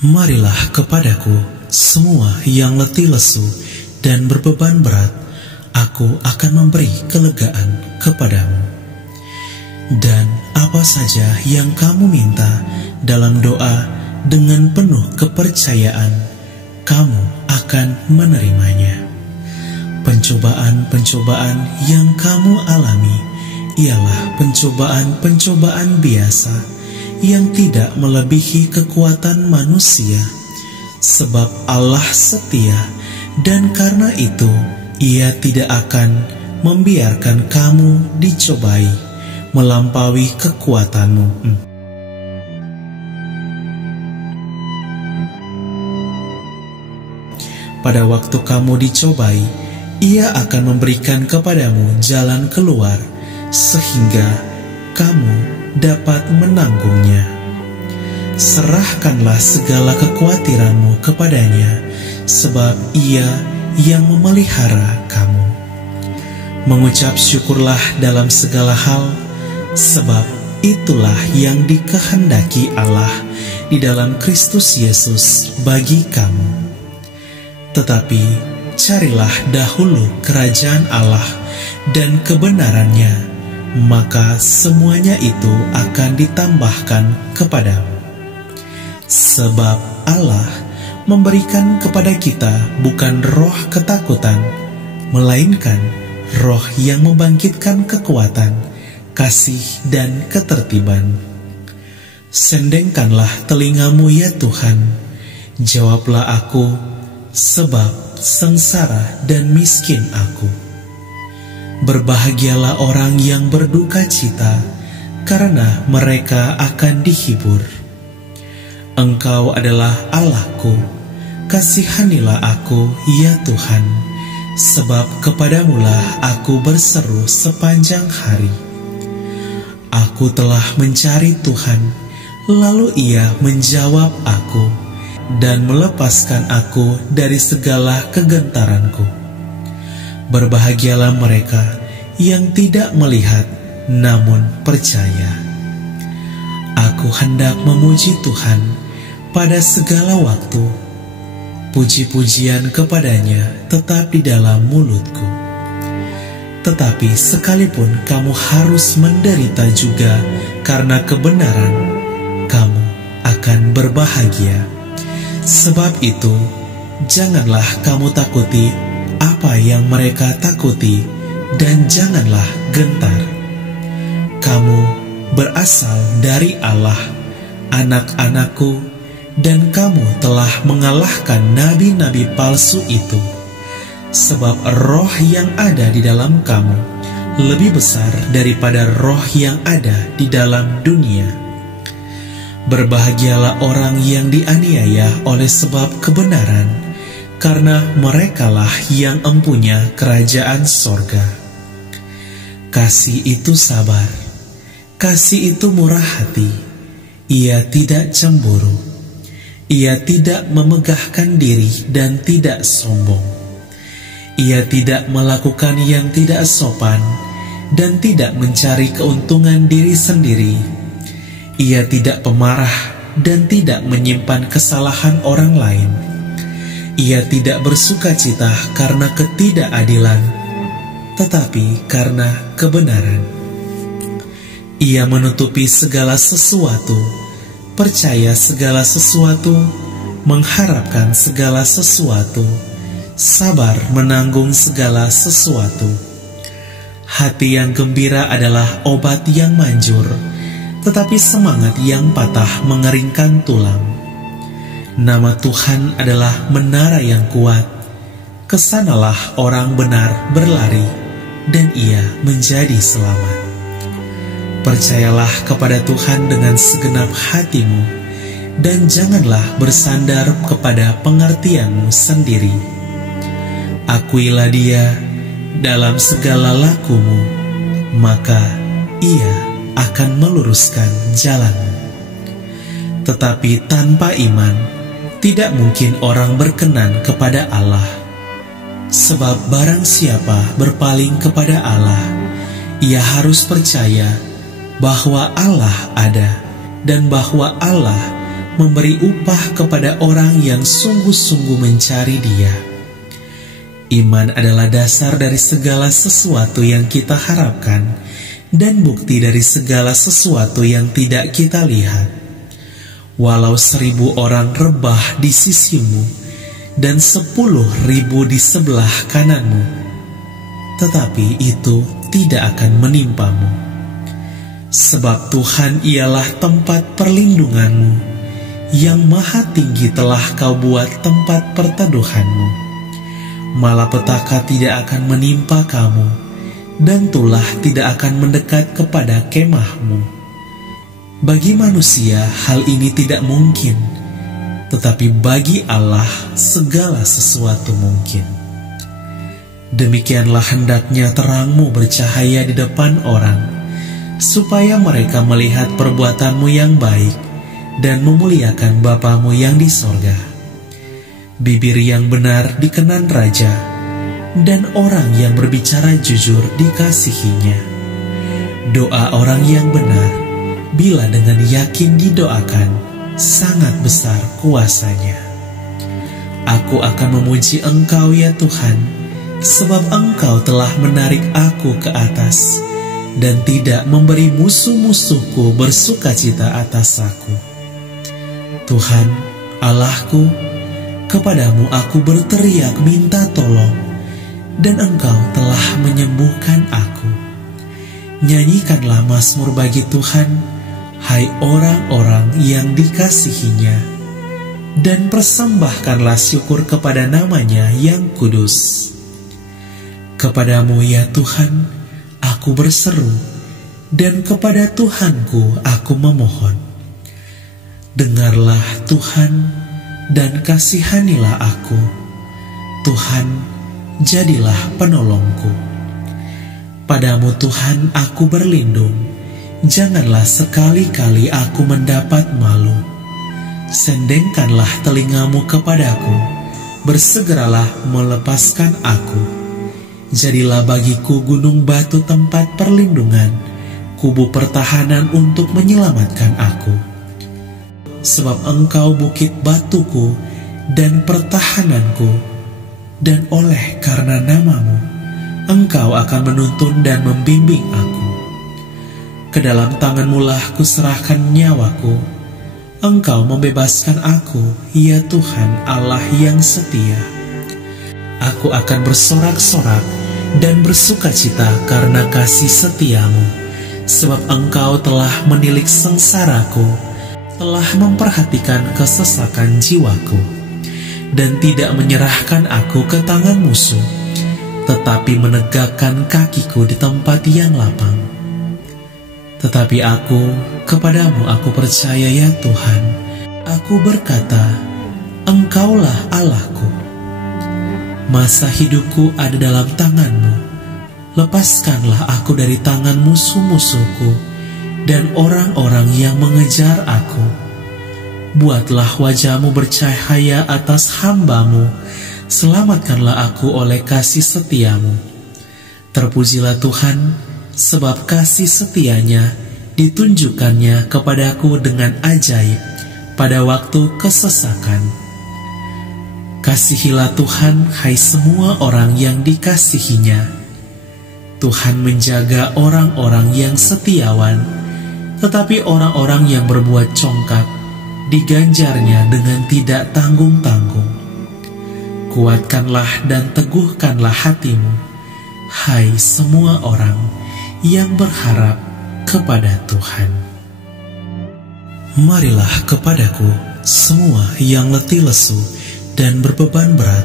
Marilah kepadaku semua yang letih lesu dan berbeban berat, aku akan memberi kelegaan kepadamu. Dan apa saja yang kamu minta dalam doa dengan penuh kepercayaan, kamu akan menerimanya. Pencobaan-pencobaan yang kamu alami ialah pencobaan-pencobaan biasa yang tidak melebihi kekuatan manusia, sebab Allah setia, dan karena itu Ia tidak akan membiarkan kamu dicobai melampaui kekuatanmu. Pada waktu kamu dicobai, Ia akan memberikan kepadamu jalan keluar, sehingga kamu dapat menanggungnya. Serahkanlah segala kekhawatiranmu kepadanya, sebab Ia yang memelihara kamu. Mengucap syukurlah dalam segala hal, sebab itulah yang dikehendaki Allah di dalam Kristus Yesus bagi kamu. Tetapi carilah dahulu kerajaan Allah dan kebenarannya, maka semuanya itu akan ditambahkan kepadamu. Sebab Allah memberikan kepada kita bukan roh ketakutan, melainkan roh yang membangkitkan kekuatan, kasih, dan ketertiban. Sendengkanlah telingamu ya Tuhan, jawablah aku, sebab sengsara dan miskin aku. Berbahagialah orang yang berduka cita, karena mereka akan dihibur. Engkau adalah Allahku, kasihanilah aku ya Tuhan, sebab kepadamulah aku berseru sepanjang hari. Aku telah mencari Tuhan, lalu Ia menjawab aku, dan melepaskan aku dari segala kegentaranku. Berbahagialah mereka yang tidak melihat namun percaya. Aku hendak memuji Tuhan pada segala waktu. Puji-pujian kepadanya tetap di dalam mulutku. Tetapi sekalipun kamu harus menderita juga karena kebenaran, kamu akan berbahagia. Sebab itu, janganlah kamu takuti apa yang mereka takuti, dan janganlah gentar. Kamu berasal dari Allah, anak-anakku, dan kamu telah mengalahkan nabi-nabi palsu itu. Sebab roh yang ada di dalam kamu lebih besar daripada roh yang ada di dalam dunia. Berbahagialah orang yang dianiaya oleh sebab kebenaran, karena merekalah yang empunya kerajaan sorga. Kasih itu sabar, kasih itu murah hati, ia tidak cemburu, ia tidak memegahkan diri dan tidak sombong. Ia tidak melakukan yang tidak sopan dan tidak mencari keuntungan diri sendiri. Ia tidak pemarah dan tidak menyimpan kesalahan orang lain. Ia tidak bersuka cita karena ketidakadilan, tetapi karena kebenaran. Ia menutupi segala sesuatu, percaya segala sesuatu, mengharapkan segala sesuatu, sabar menanggung segala sesuatu. Hati yang gembira adalah obat yang manjur, tetapi semangat yang patah mengeringkan tulang. Nama Tuhan adalah menara yang kuat, kesanalah orang benar berlari, dan ia menjadi selamat. Percayalah kepada Tuhan dengan segenap hatimu, dan janganlah bersandar kepada pengertianmu sendiri. Akuilah Dia dalam segala lakumu, maka Ia akan meluruskan jalanmu. Tetapi tanpa iman, tidak mungkin orang berkenan kepada Allah. Sebab barang siapa berpaling kepada Allah, ia harus percaya bahwa Allah ada, dan bahwa Allah memberi upah kepada orang yang sungguh-sungguh mencari Dia. Iman adalah dasar dari segala sesuatu yang kita harapkan dan bukti dari segala sesuatu yang tidak kita lihat. Walau 1.000 orang rebah di sisimu dan 10.000 di sebelah kananmu, tetapi itu tidak akan menimpamu. Sebab Tuhan ialah tempat perlindunganmu, yang maha tinggi telah kau buat tempat perteduhanmu. Malapetaka tidak akan menimpa kamu, dan tulah tidak akan mendekat kepada kemahmu. Bagi manusia hal ini tidak mungkin, tetapi bagi Allah segala sesuatu mungkin. Demikianlah hendaknya terangmu bercahaya di depan orang, supaya mereka melihat perbuatanmu yang baik dan memuliakan Bapamu yang di sorga. Bibir yang benar dikenan raja, dan orang yang berbicara jujur dikasihinya. Doa orang yang benar, bila dengan yakin didoakan, sangat besar kuasanya. Aku akan memuji Engkau ya Tuhan, sebab Engkau telah menarik aku ke atas, dan tidak memberi musuh-musuhku bersukacita atas aku. Tuhan, Allahku, kepadamu aku berteriak minta tolong, dan Engkau telah menyembuhkan aku. Nyanyikanlah mazmur bagi Tuhan, hai orang-orang yang dikasihinya, dan persembahkanlah syukur kepada namanya yang kudus. Kepadamu ya Tuhan, aku berseru, dan kepada Tuhanku aku memohon. Dengarlah Tuhan, dan kasihanilah aku. Tuhan, jadilah penolongku. Padamu Tuhan aku berlindung, janganlah sekali-kali aku mendapat malu. Sendengkanlah telingamu kepadaku, bersegeralah melepaskan aku. Jadilah bagiku gunung batu tempat perlindungan, kubu pertahanan untuk menyelamatkan aku. Sebab Engkau bukit batuku dan pertahananku, dan oleh karena namamu, Engkau akan menuntun dan membimbing aku. Ke dalam tanganmu lah kuserahkan nyawaku, Engkau membebaskan aku, ya Tuhan Allah yang setia. Aku akan bersorak-sorak dan bersukacita karena kasih setiamu, sebab Engkau telah menilik sengsaraku, telah memperhatikan kesesakan jiwaku, dan tidak menyerahkan aku ke tangan musuh, tetapi menegakkan kakiku di tempat yang lapang. Tetapi kepadamu aku percaya ya Tuhan. Aku berkata, Engkaulah Allahku. Masa hidupku ada dalam tanganmu. Lepaskanlah aku dari tangan musuh-musuhku dan orang-orang yang mengejar aku. Buatlah wajahmu bercahaya atas hamba-Mu, selamatkanlah aku oleh kasih setiamu. Terpujilah Tuhan, sebab kasih setianya ditunjukkannya kepadaku dengan ajaib pada waktu kesesakan. Kasihilah Tuhan, hai semua orang yang dikasihinya. Tuhan menjaga orang-orang yang setiawan, tetapi orang-orang yang berbuat congkak diganjarnya dengan tidak tanggung-tanggung. Kuatkanlah dan teguhkanlah hatimu, hai semua orang yang berharap kepada Tuhan. Marilah kepadaku semua yang letih lesu dan berbeban berat,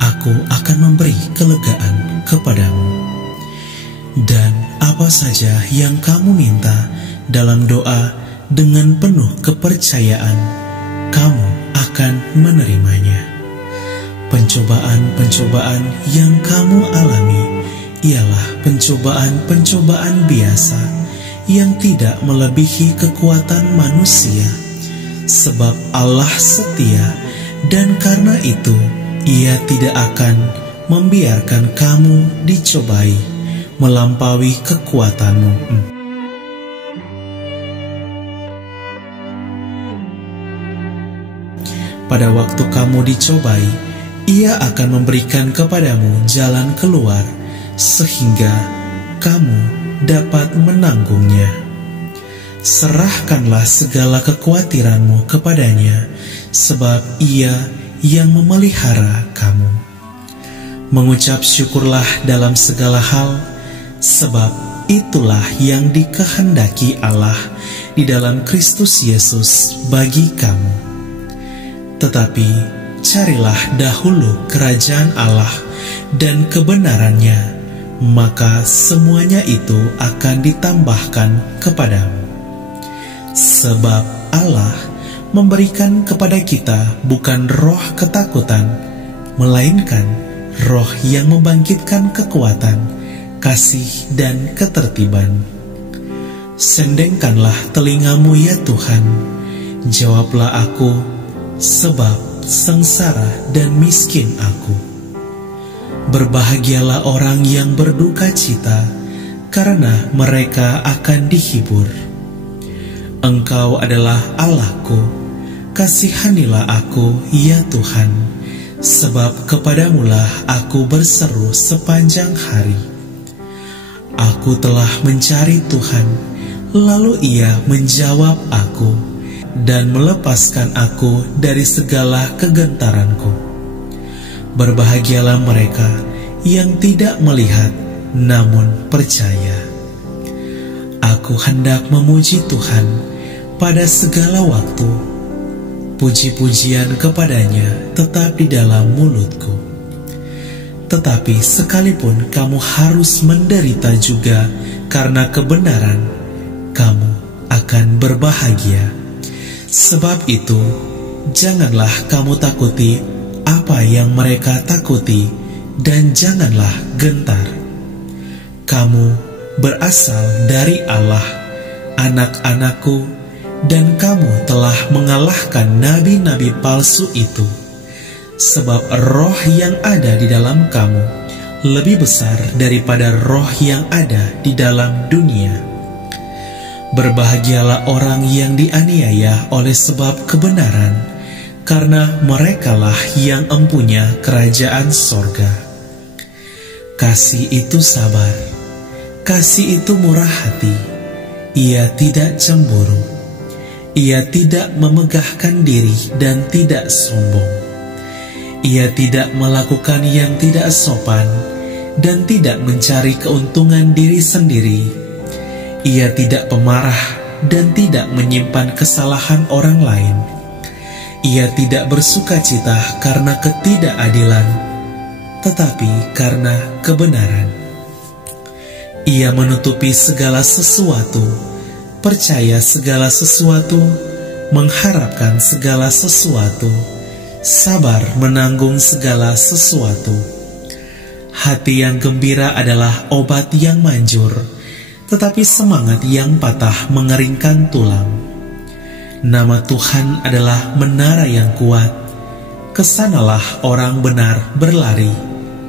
aku akan memberi kelegaan kepadamu. Dan apa saja yang kamu minta dalam doa dengan penuh kepercayaan, kamu akan menerimanya. Pencobaan-pencobaan yang kamu alami ialah pencobaan-pencobaan biasa yang tidak melebihi kekuatan manusia, sebab Allah setia, dan karena itu Ia tidak akan membiarkan kamu dicobai melampaui kekuatanmu. pada waktu kamu dicobai, Ia akan memberikan kepadamu jalan keluar, sehingga kamu dapat menanggungnya. Serahkanlah segala kekhawatiranmu kepadanya, sebab Ia yang memelihara kamu. Mengucap syukurlah dalam segala hal, sebab itulah yang dikehendaki Allah di dalam Kristus Yesus bagi kamu. Tetapi carilah dahulu kerajaan Allah dan kebenarannya, maka semuanya itu akan ditambahkan kepadamu. Sebab Allah memberikan kepada kita bukan roh ketakutan, melainkan roh yang membangkitkan kekuatan, kasih dan ketertiban. Sendengkanlah telingamu ya Tuhan, jawablah aku, sebab sengsara dan miskin aku. Berbahagialah orang yang berduka cita, karena mereka akan dihibur. Engkau adalah Allahku, kasihanilah aku ya Tuhan, sebab kepadamulah aku berseru sepanjang hari. Aku telah mencari Tuhan, lalu Ia menjawab aku dan melepaskan aku dari segala kegentaranku. Berbahagialah mereka yang tidak melihat namun percaya. Aku hendak memuji Tuhan pada segala waktu. Puji-pujian kepadanya tetap di dalam mulutku. Tetapi sekalipun kamu harus menderita juga karena kebenaran, kamu akan berbahagia. Sebab itu, janganlah kamu takuti apa yang mereka takuti, dan janganlah gentar. Kamu berasal dari Allah, anak-anakku, dan kamu telah mengalahkan nabi-nabi palsu itu. Sebab roh yang ada di dalam kamu lebih besar daripada roh yang ada di dalam dunia. Berbahagialah orang yang dianiaya oleh sebab kebenaran, karena merekalah yang empunya kerajaan sorga. Kasih itu sabar, kasih itu murah hati, ia tidak cemburu, ia tidak memegahkan diri dan tidak sombong. Ia tidak melakukan yang tidak sopan dan tidak mencari keuntungan diri sendiri. Ia tidak pemarah dan tidak menyimpan kesalahan orang lain. Ia tidak bersukacita karena ketidakadilan, tetapi karena kebenaran. Ia menutupi segala sesuatu, percaya segala sesuatu, mengharapkan segala sesuatu, sabar menanggung segala sesuatu. Hati yang gembira adalah obat yang manjur, tetapi semangat yang patah mengeringkan tulang. Nama Tuhan adalah menara yang kuat, kesanalah orang benar berlari,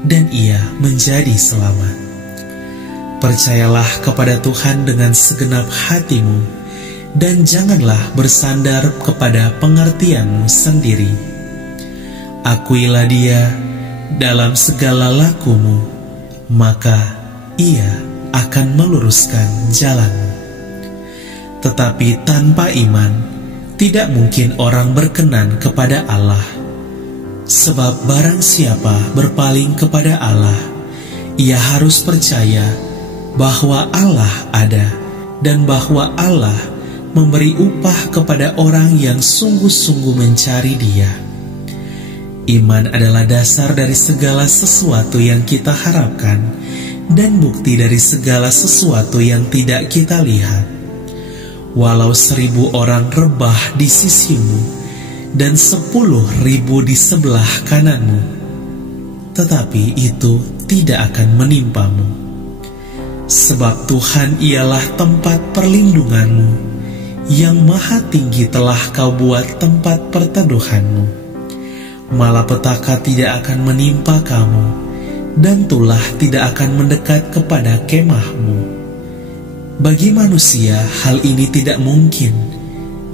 dan ia menjadi selamat. Percayalah kepada Tuhan dengan segenap hatimu, dan janganlah bersandar kepada pengertianmu sendiri. Akuilah Dia dalam segala lakumu, maka Ia akan meluruskan jalanmu. Tetapi tanpa iman, tidak mungkin orang berkenan kepada Allah. Sebab barang siapa berpaling kepada Allah, ia harus percaya bahwa Allah ada, dan bahwa Allah memberi upah kepada orang yang sungguh-sungguh mencari Dia. Iman adalah dasar dari segala sesuatu yang kita harapkan, dan bukti dari segala sesuatu yang tidak kita lihat. Walau 1000 orang rebah di sisimu, dan 10.000 di sebelah kananmu, tetapi itu tidak akan menimpamu. Sebab Tuhan ialah tempat perlindunganmu, yang maha tinggi telah kau buat tempat perteduhanmu. Malapetaka tidak akan menimpa kamu, dan tulah tidak akan mendekat kepada kemahmu. Bagi manusia hal ini tidak mungkin,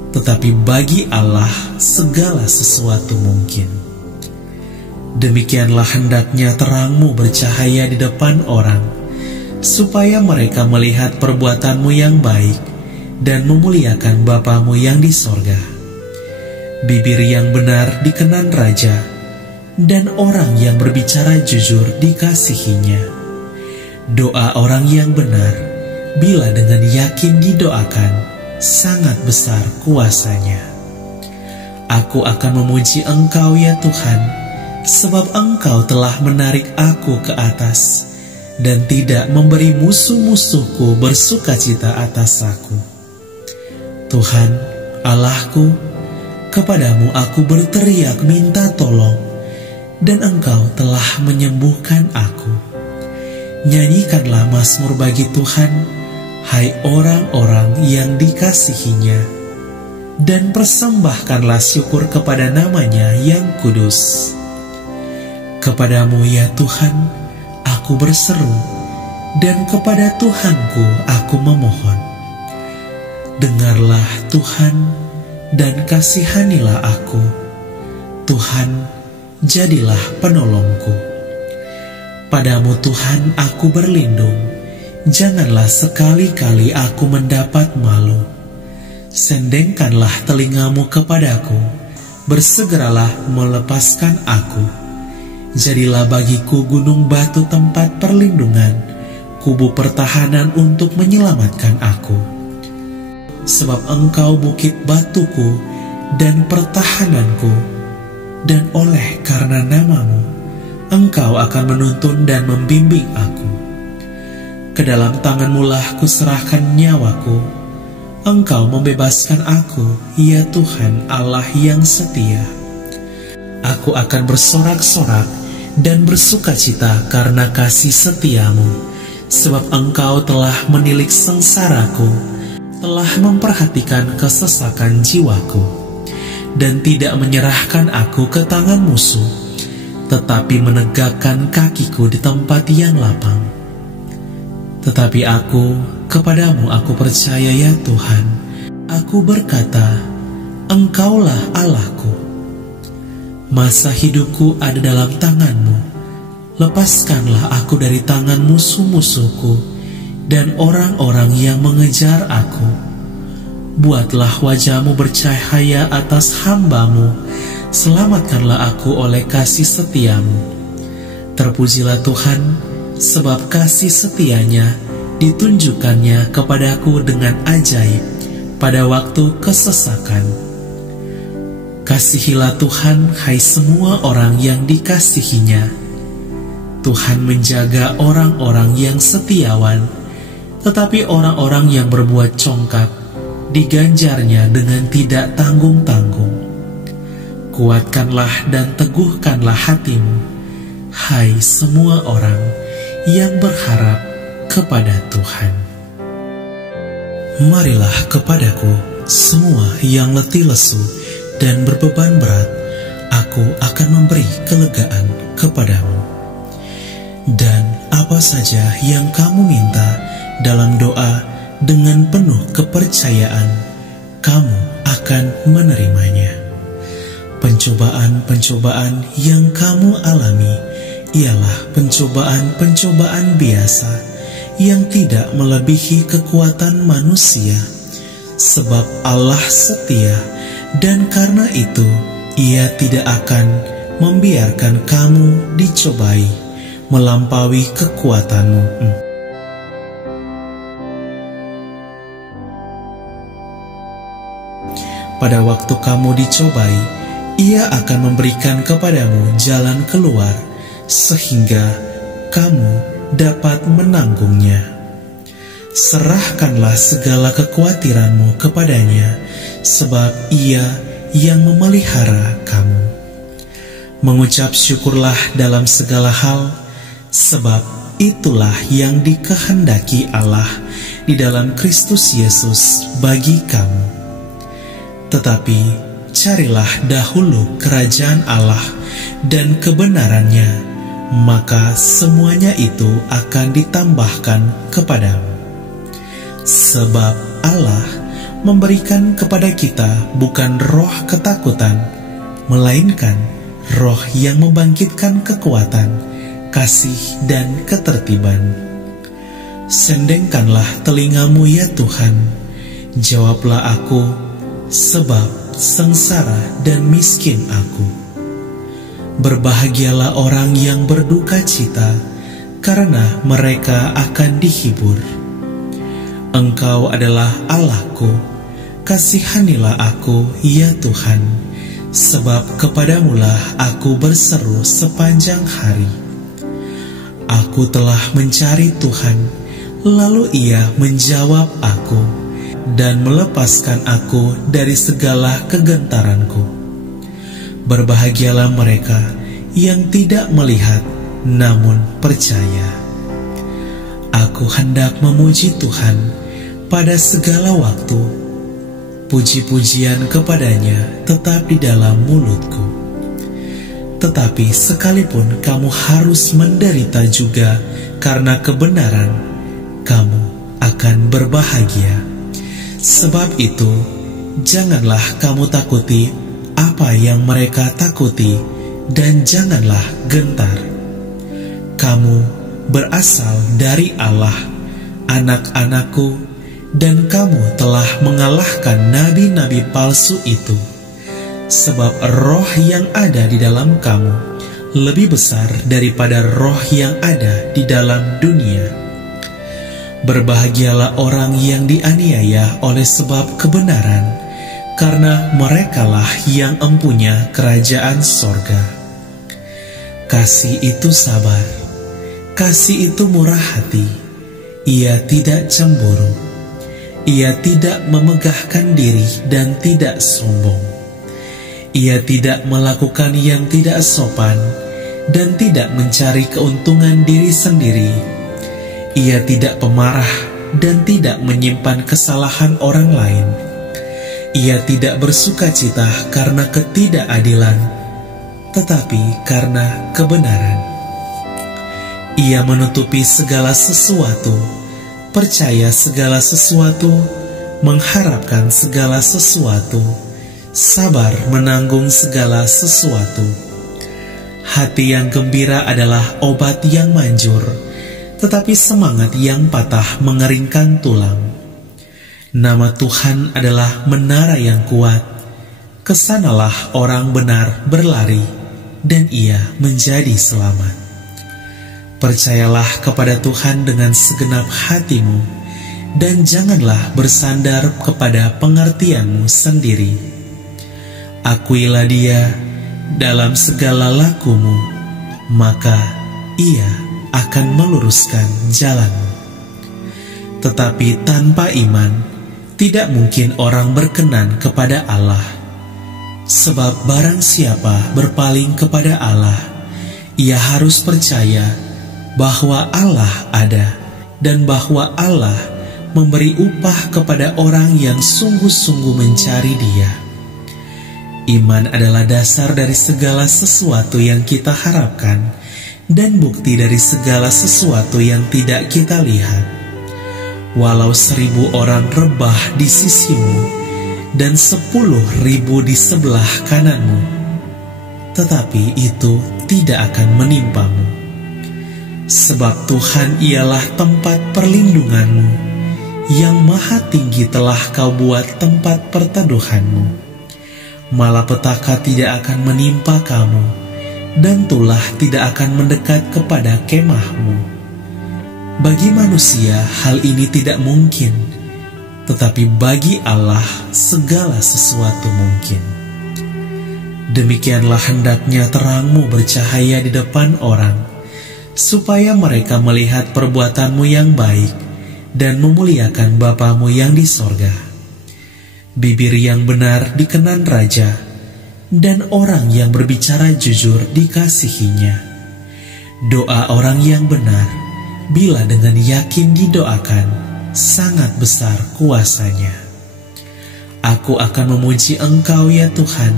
tetapi bagi Allah segala sesuatu mungkin. Demikianlah hendaknya terangmu bercahaya di depan orang, supaya mereka melihat perbuatanmu yang baik dan memuliakan Bapamu yang di sorga. Bibir yang benar dikenan raja, dan orang yang berbicara jujur dikasihinya. Doa orang yang benar, bila dengan yakin didoakan, sangat besar kuasanya. Aku akan memuji Engkau ya Tuhan, sebab Engkau telah menarik aku ke atas, dan tidak memberi musuh-musuhku bersukacita atas aku. Tuhan, Allahku, kepadamu aku berteriak minta tolong, dan Engkau telah menyembuhkan aku. Nyanyikanlah mazmur bagi Tuhan, hai orang-orang yang dikasihinya, dan persembahkanlah syukur kepada namanya yang kudus. Kepadamu ya Tuhan, aku berseru, dan kepada Tuhanku aku memohon. Dengarlah Tuhan, dan kasihanilah aku. Tuhan, jadilah penolongku. Padamu Tuhan aku berlindung, janganlah sekali-kali aku mendapat malu. Sendengkanlah telingamu kepadaku, bersegeralah melepaskan aku. Jadilah bagiku gunung batu tempat perlindungan, kubu pertahanan untuk menyelamatkan aku. Sebab Engkau bukit batuku dan pertahananku, dan oleh karena namamu, Engkau akan menuntun dan membimbing aku. Ke dalam tangan-Mu lah kuserahkan nyawaku. Engkau membebaskan aku, ya Tuhan Allah yang setia. Aku akan bersorak-sorak dan bersukacita karena kasih setiamu, sebab Engkau telah menilik sengsaraku, telah memperhatikan kesesakan jiwaku, dan tidak menyerahkan aku ke tangan musuh, tetapi menegakkan kakiku di tempat yang lapang. Tetapi kepadamu aku percaya ya Tuhan. Aku berkata, Engkaulah Allahku. Masa hidupku ada dalam tangan-Mu. Lepaskanlah aku dari tangan musuh-musuhku dan orang-orang yang mengejar aku. Buatlah wajah-Mu bercahaya atas hamba-Mu. Selamatkanlah aku oleh kasih setia-Mu. Terpujilah Tuhan, sebab kasih setianya ditunjukkannya kepadaku dengan ajaib pada waktu kesesakan. Kasihilah Tuhan, hai semua orang yang dikasihinya. Tuhan menjaga orang-orang yang setiawan, tetapi orang-orang yang berbuat congkak diganjarnya dengan tidak tanggung-tanggung. Kuatkanlah dan teguhkanlah hatimu, hai semua orang yang berharap kepada Tuhan. Marilah kepadaku semua yang letih lesu dan berbeban berat, aku akan memberi kelegaan kepadamu. Dan apa saja yang kamu minta dalam doa dengan penuh kepercayaan, kamu akan menerimanya. Pencobaan-pencobaan yang kamu alami ialah pencobaan-pencobaan biasa yang tidak melebihi kekuatan manusia, sebab Allah setia, dan karena itu Ia tidak akan membiarkan kamu dicobai melampaui kekuatanmu. Pada waktu kamu dicobai, Ia akan memberikan kepadamu jalan keluar, sehingga kamu dapat menanggungnya. Serahkanlah segala kekhawatiranmu kepadanya, sebab Ia yang memelihara kamu. Mengucap syukurlah dalam segala hal, sebab itulah yang dikehendaki Allah di dalam Kristus Yesus bagi kamu. Tetapi carilah dahulu kerajaan Allah dan kebenarannya, maka semuanya itu akan ditambahkan kepadamu. Sebab Allah memberikan kepada kita bukan roh ketakutan, melainkan roh yang membangkitkan kekuatan, kasih, dan ketertiban. Sendengkanlah telingamu ya Tuhan, jawablah aku, sebab sengsara dan miskin aku. Berbahagialah orang yang berduka cita, karena mereka akan dihibur. Engkau adalah Allahku, kasihanilah aku ya Tuhan, sebab kepadamulah aku berseru sepanjang hari. Aku telah mencari Tuhan, lalu Ia menjawab aku, dan melepaskan aku dari segala kegentaranku. Berbahagialah mereka yang tidak melihat, namun percaya. Aku hendak memuji Tuhan pada segala waktu. Puji-pujian kepadanya tetap di dalam mulutku. Tetapi sekalipun kamu harus menderita juga karena kebenaran, kamu akan berbahagia. Sebab itu, janganlah kamu takuti apa yang mereka takuti, dan janganlah gentar. Kamu berasal dari Allah, anak-anakku, dan kamu telah mengalahkan nabi-nabi palsu itu. Sebab roh yang ada di dalam kamu lebih besar daripada roh yang ada di dalam dunia. Berbahagialah orang yang dianiaya oleh sebab kebenaran, karena merekalah yang empunya kerajaan sorga. Kasih itu sabar, kasih itu murah hati, ia tidak cemburu, ia tidak memegahkan diri dan tidak sombong. Ia tidak melakukan yang tidak sopan dan tidak mencari keuntungan diri sendiri. Ia tidak pemarah dan tidak menyimpan kesalahan orang lain. Ia tidak bersukacita karena ketidakadilan, tetapi karena kebenaran. Ia menutupi segala sesuatu, percaya segala sesuatu, mengharapkan segala sesuatu, sabar menanggung segala sesuatu. Hati yang gembira adalah obat yang manjur, tetapi semangat yang patah mengeringkan tulang. Nama Tuhan adalah menara yang kuat, kesanalah orang benar berlari, dan ia menjadi selamat. Percayalah kepada Tuhan dengan segenap hatimu, dan janganlah bersandar kepada pengertianmu sendiri. Akuilah Dia dalam segala lakumu, maka Ia akan meluruskan jalanmu. Tetapi tanpa iman, tidak mungkin orang berkenan kepada Allah. Sebab barang siapa berpaling kepada Allah, ia harus percaya bahwa Allah ada, dan bahwa Allah memberi upah kepada orang yang sungguh-sungguh mencari Dia. Iman adalah dasar dari segala sesuatu yang kita harapkan, dan bukti dari segala sesuatu yang tidak kita lihat. Walau 1000 orang rebah di sisimu, dan 10.000 di sebelah kananmu, tetapi itu tidak akan menimpamu. Sebab Tuhan ialah tempat perlindunganmu, yang maha tinggi telah kau buat tempat perteduhanmu. Malapetaka tidak akan menimpa kamu, dan tulah tidak akan mendekat kepada kemahmu. Bagi manusia hal ini tidak mungkin, tetapi bagi Allah segala sesuatu mungkin. Demikianlah hendaknya terangmu bercahaya di depan orang, supaya mereka melihat perbuatanmu yang baik dan memuliakan Bapamu yang di sorga. Bibir yang benar dikenan raja, dan orang yang berbicara jujur dikasihinya. Doa orang yang benar, bila dengan yakin didoakan, sangat besar kuasanya. Aku akan memuji Engkau ya Tuhan,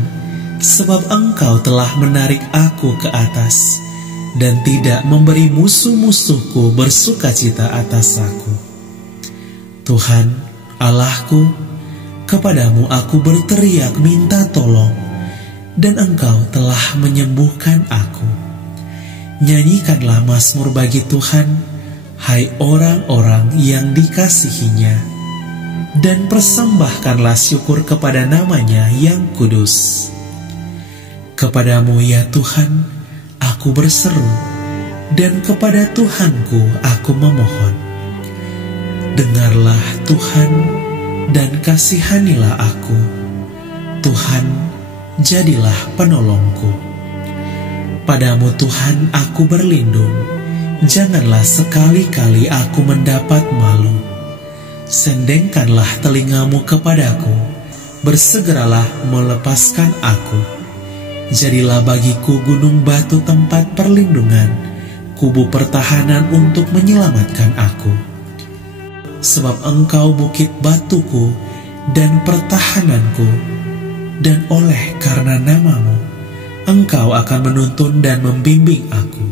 sebab Engkau telah menarik aku ke atas, dan tidak memberi musuh-musuhku bersukacita atas aku. Tuhan, Allahku, kepadamu aku berteriak minta tolong, dan Engkau telah menyembuhkan aku. Nyanyikanlah mazmur bagi Tuhan, hai orang-orang yang dikasihinya, dan persembahkanlah syukur kepada namanya yang kudus. Kepadamu ya Tuhan, aku berseru, dan kepada Tuhanku aku memohon. Dengarlah Tuhan, dan kasihanilah aku. Tuhan, jadilah penolongku. Padamu Tuhan aku berlindung, janganlah sekali-kali aku mendapat malu. Sendengkanlah telingamu kepadaku, bersegeralah melepaskan aku. Jadilah bagiku gunung batu tempat perlindungan, kubu pertahanan untuk menyelamatkan aku. Sebab Engkau bukit batuku dan pertahananku, dan oleh karena namamu, Engkau akan menuntun dan membimbing aku.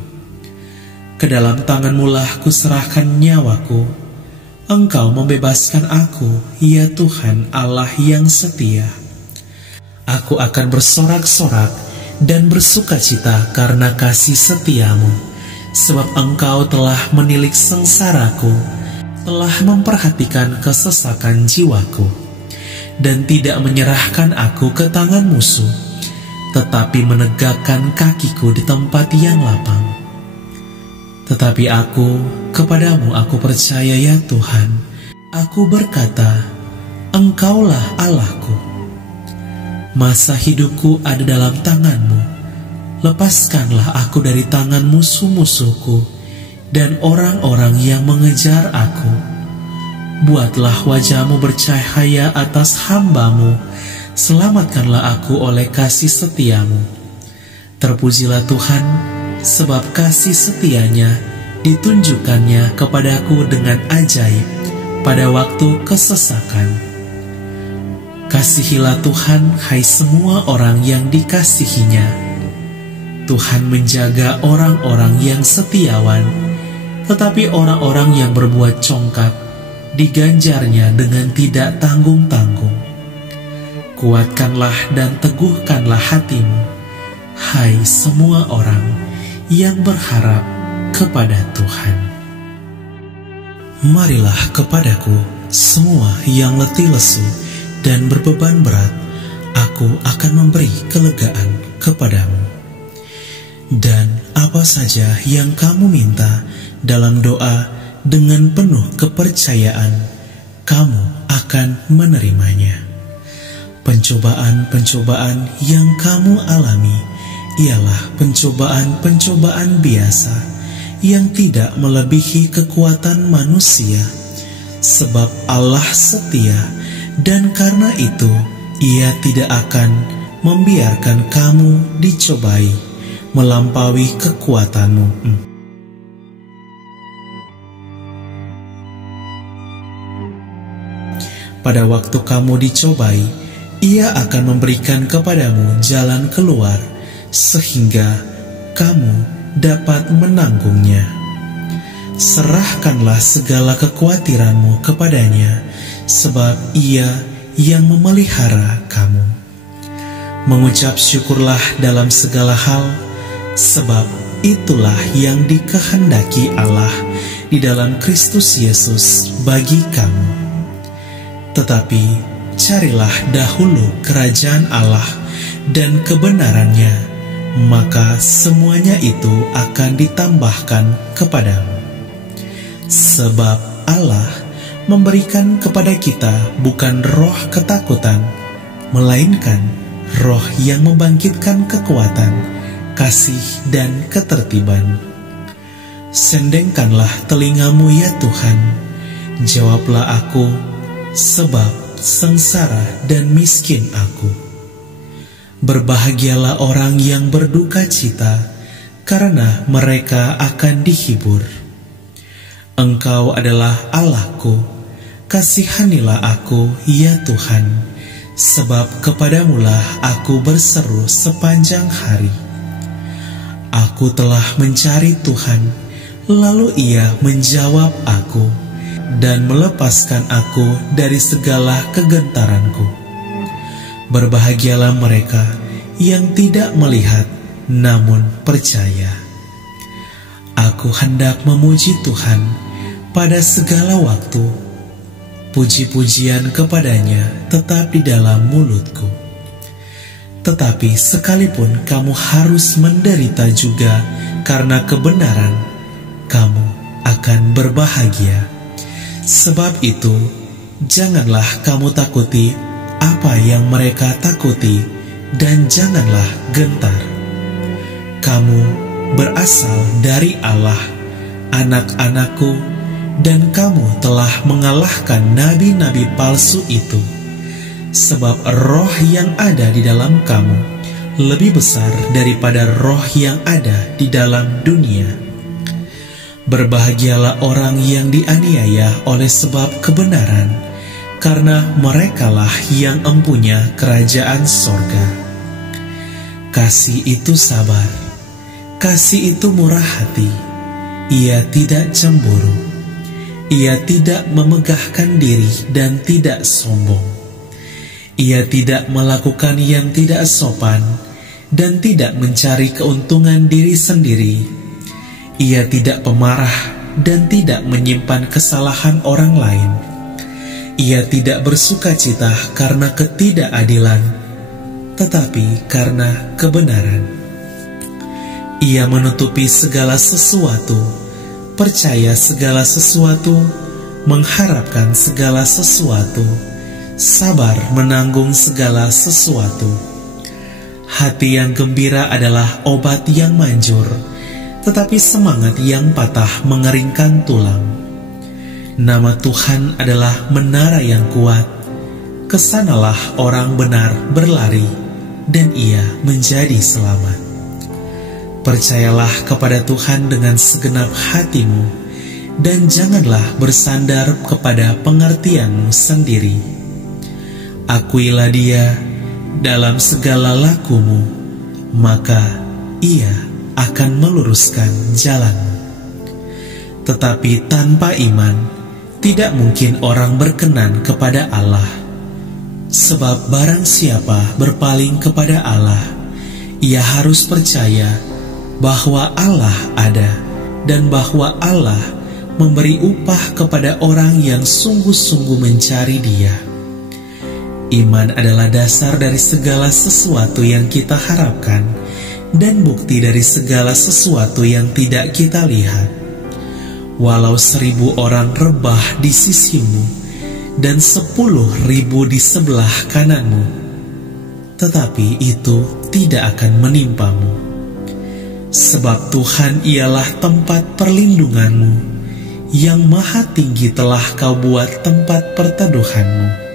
Ke dalam tanganmu lah kuserahkan nyawaku. Engkau membebaskan aku, ya Tuhan Allah yang setia. Aku akan bersorak-sorak dan bersukacita karena kasih setiamu, sebab Engkau telah menilik sengsaraku, telah memperhatikan kesesakan jiwaku, dan tidak menyerahkan aku ke tangan musuh, tetapi menegakkan kakiku di tempat yang lapang. Tetapi kepadamu aku percaya ya Tuhan. Aku berkata, Engkaulah Allahku. Masa hidupku ada dalam tanganmu. Lepaskanlah aku dari tangan musuh-musuhku dan orang-orang yang mengejar aku. Buatlah wajahmu bercahaya atas hambamu. Selamatkanlah aku oleh kasih setiamu. Terpujilah Tuhan, sebab kasih setianya ditunjukkannya kepadaku dengan ajaib pada waktu kesesakan. Kasihilah Tuhan, hai semua orang yang dikasihinya. Tuhan menjaga orang-orang yang setiawan, tetapi orang-orang yang berbuat congkak diganjarnya dengan tidak tanggung-tanggung. Kuatkanlah dan teguhkanlah hatimu, hai semua orang yang berharap kepada Tuhan. Marilah kepadaku semua yang letih lesu dan berbeban berat, aku akan memberi kelegaan kepadamu. Dan apa saja yang kamu minta dalam doa dengan penuh kepercayaan, kamu akan menerimanya. Pencobaan-pencobaan yang kamu alami ialah pencobaan-pencobaan biasa yang tidak melebihi kekuatan manusia, sebab Allah setia, dan karena itu Ia tidak akan membiarkan kamu dicobai melampaui kekuatanmu. Pada waktu kamu dicobai, Ia akan memberikan kepadamu jalan keluar, sehingga kamu dapat menanggungnya. Serahkanlah segala kekhawatiranmu kepadanya, sebab Ia yang memelihara kamu. Mengucap syukurlah dalam segala hal, sebab itulah yang dikehendaki Allah di dalam Kristus Yesus bagi kamu. Tetapi carilah dahulu kerajaan Allah dan kebenarannya, maka semuanya itu akan ditambahkan kepadamu. Sebab Allah memberikan kepada kita bukan roh ketakutan, melainkan roh yang membangkitkan kekuatan, kasih, dan ketertiban. Sendengkanlah telingamu ya Tuhan, jawablah aku, sebab sengsara dan miskin aku. Berbahagialah orang yang berduka cita, karena mereka akan dihibur. Engkau adalah Allahku, kasihanilah aku ya Tuhan, sebab kepadamulah aku berseru sepanjang hari. Aku telah mencari Tuhan, lalu Ia menjawab aku. dan melepaskan aku dari segala kegentaranku. Berbahagialah mereka yang tidak melihat namun percaya. Aku hendak memuji Tuhan pada segala waktu. Puji-pujian kepadanya tetap di dalam mulutku. Tetapi sekalipun kamu harus menderita juga karena kebenaran, kamu akan berbahagia. Sebab itu, janganlah kamu takuti apa yang mereka takuti, dan janganlah gentar. Kamu berasal dari Allah, anak-anakku, dan kamu telah mengalahkan nabi-nabi palsu itu. Sebab roh yang ada di dalam kamu lebih besar daripada roh yang ada di dalam dunia. Berbahagialah orang yang dianiaya oleh sebab kebenaran, karena merekalah yang empunya kerajaan sorga. Kasih itu sabar, kasih itu murah hati, ia tidak cemburu, ia tidak memegahkan diri dan tidak sombong. Ia tidak melakukan yang tidak sopan dan tidak mencari keuntungan diri sendiri. Ia tidak pemarah dan tidak menyimpan kesalahan orang lain. Ia tidak bersukacita karena ketidakadilan, tetapi karena kebenaran. Ia menutupi segala sesuatu, percaya segala sesuatu, mengharapkan segala sesuatu, sabar menanggung segala sesuatu. Hati yang gembira adalah obat yang manjur, tetapi semangat yang patah mengeringkan tulang. Nama Tuhan adalah menara yang kuat, kesanalah orang benar berlari, dan ia menjadi selamat. Percayalah kepada Tuhan dengan segenap hatimu, dan janganlah bersandar kepada pengertianmu sendiri. Akuilah dia dalam segala lakumu, maka ia akan meluruskan jalanmu. Tetapi tanpa iman, tidak mungkin orang berkenan kepada Allah. Sebab barang siapa berpaling kepada Allah, ia harus percaya bahwa Allah ada, dan bahwa Allah memberi upah kepada orang yang sungguh-sungguh mencari Dia. Iman adalah dasar dari segala sesuatu yang kita harapkan, dan bukti dari segala sesuatu yang tidak kita lihat. Walau 1000 orang rebah di sisimu, dan 10.000 di sebelah kananmu, tetapi itu tidak akan menimpamu. Sebab Tuhan ialah tempat perlindunganmu, yang maha tinggi telah kau buat tempat perteduhanmu.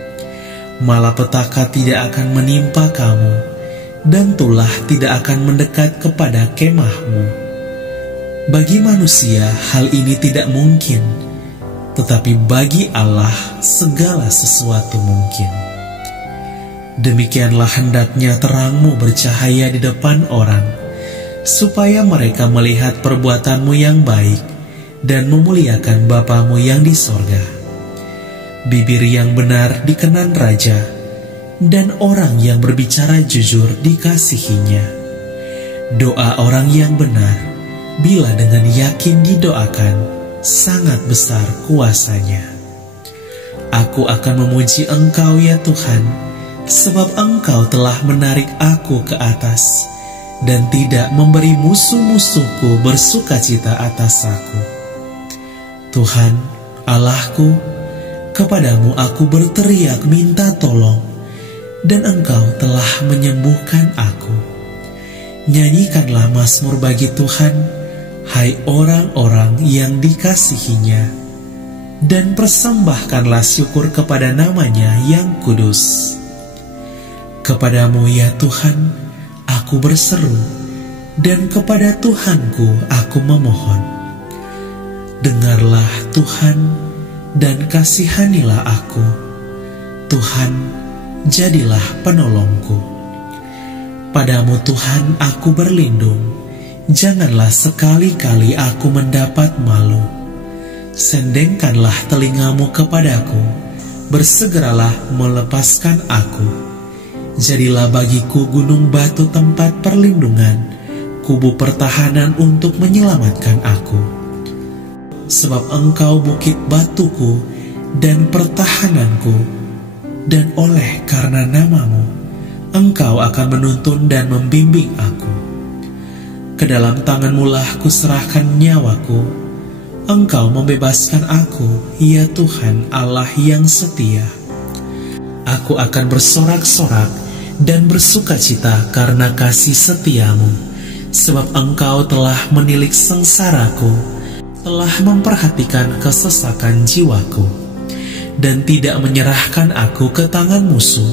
Malapetaka tidak akan menimpa kamu, dan tulah tidak akan mendekat kepada kemahmu. Bagi manusia hal ini tidak mungkin, tetapi bagi Allah segala sesuatu mungkin. Demikianlah hendaknya terangmu bercahaya di depan orang, supaya mereka melihat perbuatanmu yang baik dan memuliakan Bapamu yang di sorga. Bibir yang benar dikenan raja, dan orang yang berbicara jujur dikasihinya. Doa orang yang benar, bila dengan yakin didoakan, sangat besar kuasanya. Aku akan memuji Engkau ya Tuhan, sebab Engkau telah menarik aku ke atas, dan tidak memberi musuh-musuhku bersukacita atas aku. Tuhan, Allahku, kepadamu aku berteriak minta tolong, dan Engkau telah menyembuhkan aku. Nyanyikanlah mazmur bagi Tuhan, hai orang-orang yang dikasihinya, dan persembahkanlah syukur kepada namanya yang kudus. Kepadamu ya Tuhan, aku berseru, dan kepada Tuhanku aku memohon. Dengarlah Tuhan, dan kasihanilah aku. Tuhan, jadilah penolongku. Padamu Tuhan aku berlindung, janganlah sekali-kali aku mendapat malu. Sendengkanlah telingamu kepadaku, bersegeralah melepaskan aku. Jadilah bagiku gunung batu tempat perlindungan, kubu pertahanan untuk menyelamatkan aku. Sebab Engkau bukit batuku dan pertahananku, dan oleh karena namamu, Engkau akan menuntun dan membimbing aku. Ke dalam tangan-Mu lah kuserahkan nyawaku. Engkau membebaskan aku, ya Tuhan Allah yang setia. Aku akan bersorak-sorak dan bersukacita karena kasih setia-Mu, sebab Engkau telah menilik sengsaraku, telah memperhatikan kesesakan jiwaku, dan tidak menyerahkan aku ke tangan musuh,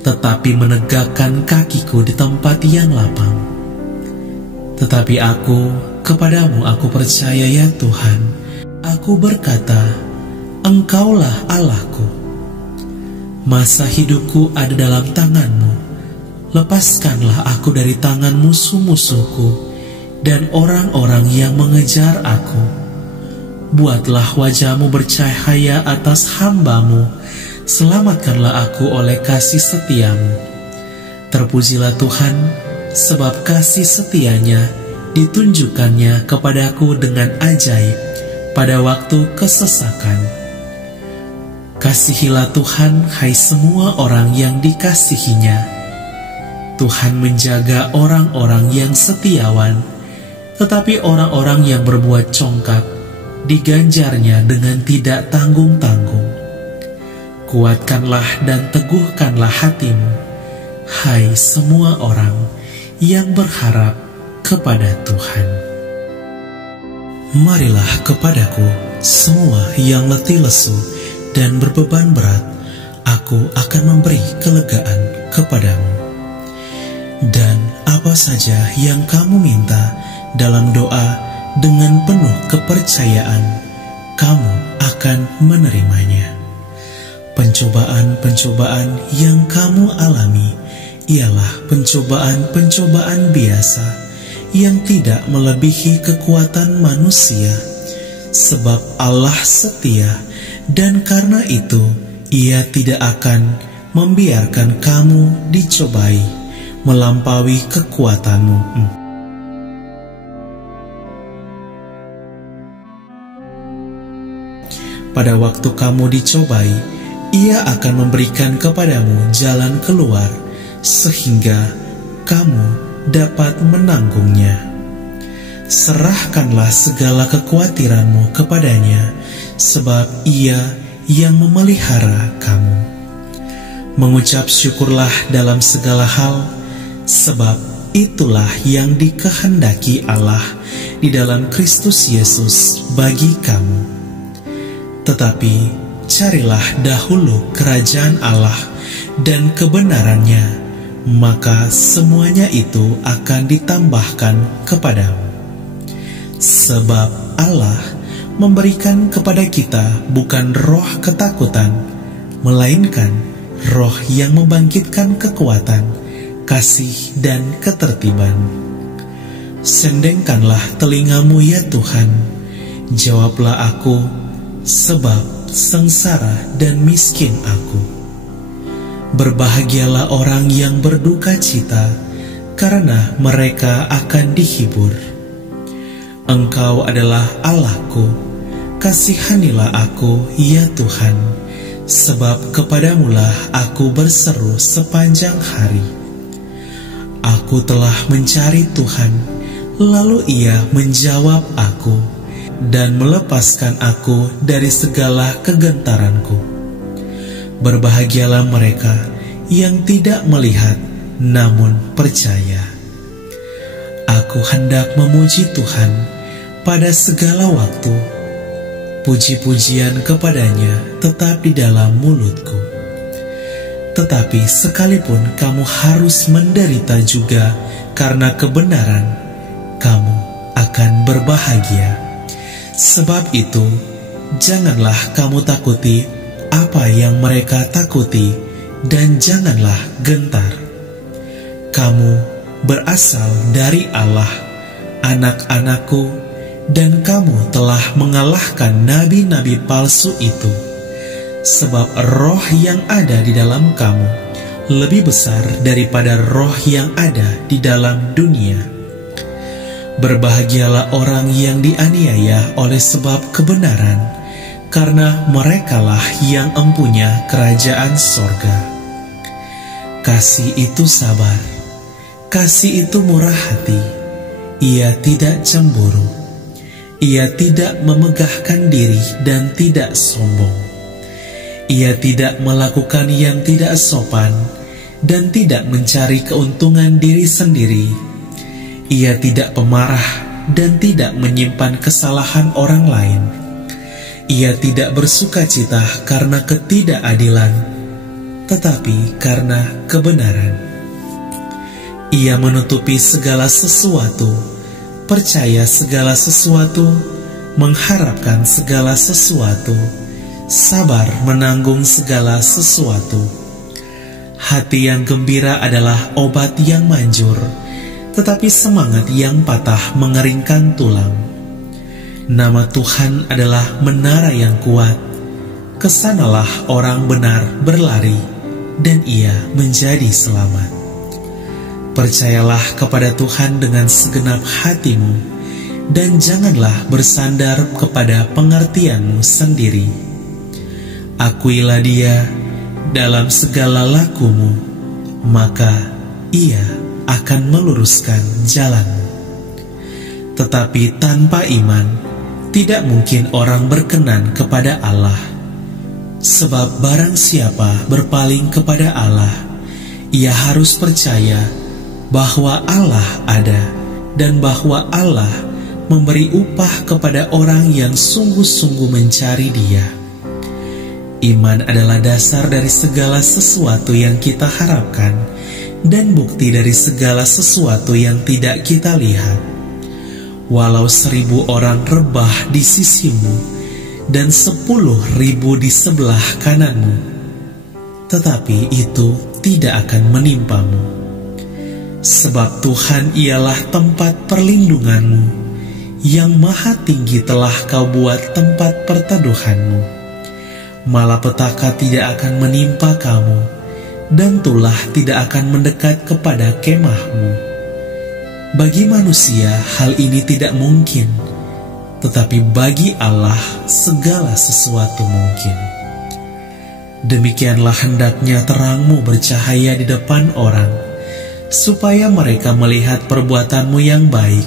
tetapi menegakkan kakiku di tempat yang lapang. Tetapi kepadamu aku percaya, ya Tuhan. Aku berkata, Engkaulah Allahku. Masa hidupku ada dalam tangan-Mu. Lepaskanlah aku dari tangan musuh-musuhku dan orang-orang yang mengejar aku. Buatlah wajah-Mu bercahaya atas hamba-Mu. Selamatkanlah aku oleh kasih setia-Mu. Terpujilah Tuhan, sebab kasih setianya ditunjukkannya kepadaku dengan ajaib pada waktu kesesakan. Kasihilah Tuhan, hai semua orang yang dikasihinya. Tuhan menjaga orang-orang yang setiawan, tetapi orang-orang yang berbuat congkak diganjarnya dengan tidak tanggung-tanggung. Kuatkanlah dan teguhkanlah hatimu, hai semua orang yang berharap kepada Tuhan. Marilah kepadaku semua yang letih lesu dan berbeban berat, aku akan memberi kelegaan kepadamu. Dan apa saja yang kamu minta dalam doa dengan penuh kepercayaan, kamu akan menerimanya. Pencobaan-pencobaan yang kamu alami ialah pencobaan-pencobaan biasa yang tidak melebihi kekuatan manusia, sebab Allah setia, dan karena itu Ia tidak akan membiarkan kamu dicobai melampaui kekuatanmu. Pada waktu kamu dicobai, Ia akan memberikan kepadamu jalan keluar, sehingga kamu dapat menanggungnya. Serahkanlah segala kekhawatiranmu kepadanya, sebab Ia yang memelihara kamu. Mengucap syukurlah dalam segala hal, sebab itulah yang dikehendaki Allah di dalam Kristus Yesus bagi kamu. Tetapi carilah dahulu kerajaan Allah dan kebenarannya, maka semuanya itu akan ditambahkan kepadamu. Sebab Allah memberikan kepada kita bukan roh ketakutan, melainkan roh yang membangkitkan kekuatan, kasih, dan ketertiban. Sendengkanlah telingamu, ya Tuhan, jawablah aku, sebab sengsara dan miskin aku. Berbahagialah orang yang berduka cita, karena mereka akan dihibur. Engkau adalah Allahku, kasihanilah aku, ya Tuhan, sebab kepadamulah aku berseru sepanjang hari. Aku telah mencari Tuhan, lalu Ia menjawab aku, dan melepaskan aku dari segala kegentaranku. Berbahagialah mereka yang tidak melihat, namun percaya. Aku hendak memuji Tuhan pada segala waktu. Puji-pujian kepadanya tetap di dalam mulutku. Tetapi sekalipun kamu harus menderita juga karena kebenaran, kamu akan berbahagia. Sebab itu, janganlah kamu takuti apa yang mereka takuti, dan janganlah gentar. Kamu berasal dari Allah, anak-anakku, dan kamu telah mengalahkan nabi-nabi palsu itu, sebab roh yang ada di dalam kamu lebih besar daripada roh yang ada di dalam dunia. Berbahagialah orang yang dianiaya oleh sebab kebenaran, karena merekalah yang empunya kerajaan sorga. Kasih itu sabar, kasih itu murah hati, ia tidak cemburu, ia tidak memegahkan diri dan tidak sombong. Ia tidak melakukan yang tidak sopan dan tidak mencari keuntungan diri sendiri. Ia tidak pemarah dan tidak menyimpan kesalahan orang lain. Ia tidak bersukacita karena ketidakadilan, tetapi karena kebenaran. Ia menutupi segala sesuatu, percaya segala sesuatu, mengharapkan segala sesuatu, sabar menanggung segala sesuatu. Hati yang gembira adalah obat yang manjur, tetapi semangat yang patah mengeringkan tulang. Nama Tuhan adalah menara yang kuat, kesanalah orang benar berlari, dan ia menjadi selamat. Percayalah kepada Tuhan dengan segenap hatimu, dan janganlah bersandar kepada pengertianmu sendiri. Akuilah Dia dalam segala lakumu, maka Ia akan meluruskan jalanmu. Tetapi tanpa iman, tidak mungkin orang berkenan kepada Allah. Sebab barang siapa berpaling kepada Allah, ia harus percaya bahwa Allah ada, dan bahwa Allah memberi upah kepada orang yang sungguh-sungguh mencari Dia. Iman adalah dasar dari segala sesuatu yang kita harapkan, dan bukti dari segala sesuatu yang tidak kita lihat. Walau 1000 orang rebah di sisimu, dan 10.000 di sebelah kananmu, tetapi itu tidak akan menimpamu. Sebab Tuhan ialah tempat perlindunganmu, yang maha tinggi telah kau buat tempat perteduhanmu. Malapetaka tidak akan menimpa kamu, dan tulah tidak akan mendekat kepada kemahmu. Bagi manusia hal ini tidak mungkin, tetapi bagi Allah segala sesuatu mungkin. Demikianlah hendaknya terangmu bercahaya di depan orang, supaya mereka melihat perbuatanmu yang baik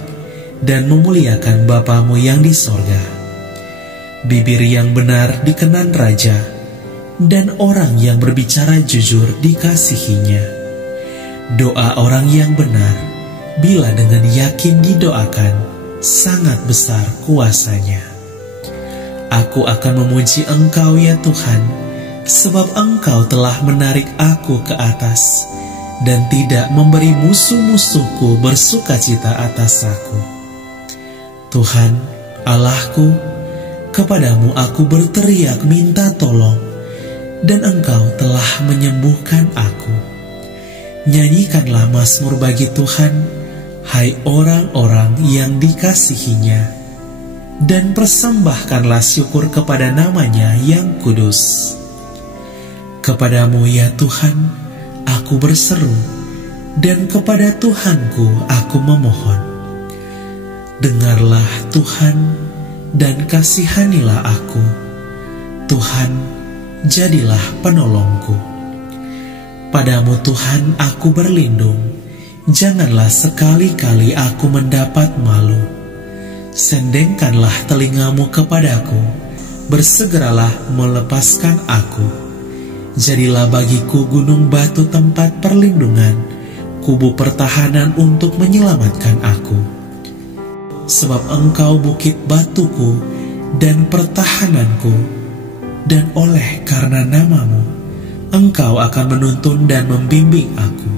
dan memuliakan Bapamu yang di sorga. Bibir yang benar dikenan raja, dan orang yang berbicara jujur dikasihinya. Doa orang yang benar, bila dengan yakin didoakan, sangat besar kuasanya. Aku akan memuji Engkau ya Tuhan, sebab Engkau telah menarik aku ke atas, dan tidak memberi musuh-musuhku bersukacita atas aku. Tuhan, Allahku, kepadamu aku berteriak minta tolong, dan Engkau telah menyembuhkan aku. Nyanyikanlah mazmur bagi Tuhan, hai orang-orang yang dikasihinya, dan persembahkanlah syukur kepada namanya yang kudus. Kepadamu ya Tuhan, aku berseru, dan kepada Tuhanku aku memohon. Dengarlah Tuhan, dan kasihanilah aku. Tuhan, jadilah penolongku. Padamu Tuhan aku berlindung, janganlah sekali-kali aku mendapat malu. Sendengkanlah telingamu kepadaku, bersegeralah melepaskan aku. Jadilah bagiku gunung batu tempat perlindungan, kubu pertahanan untuk menyelamatkan aku. Sebab Engkau bukit batuku dan pertahananku, dan oleh karena namamu, Engkau akan menuntun dan membimbing aku.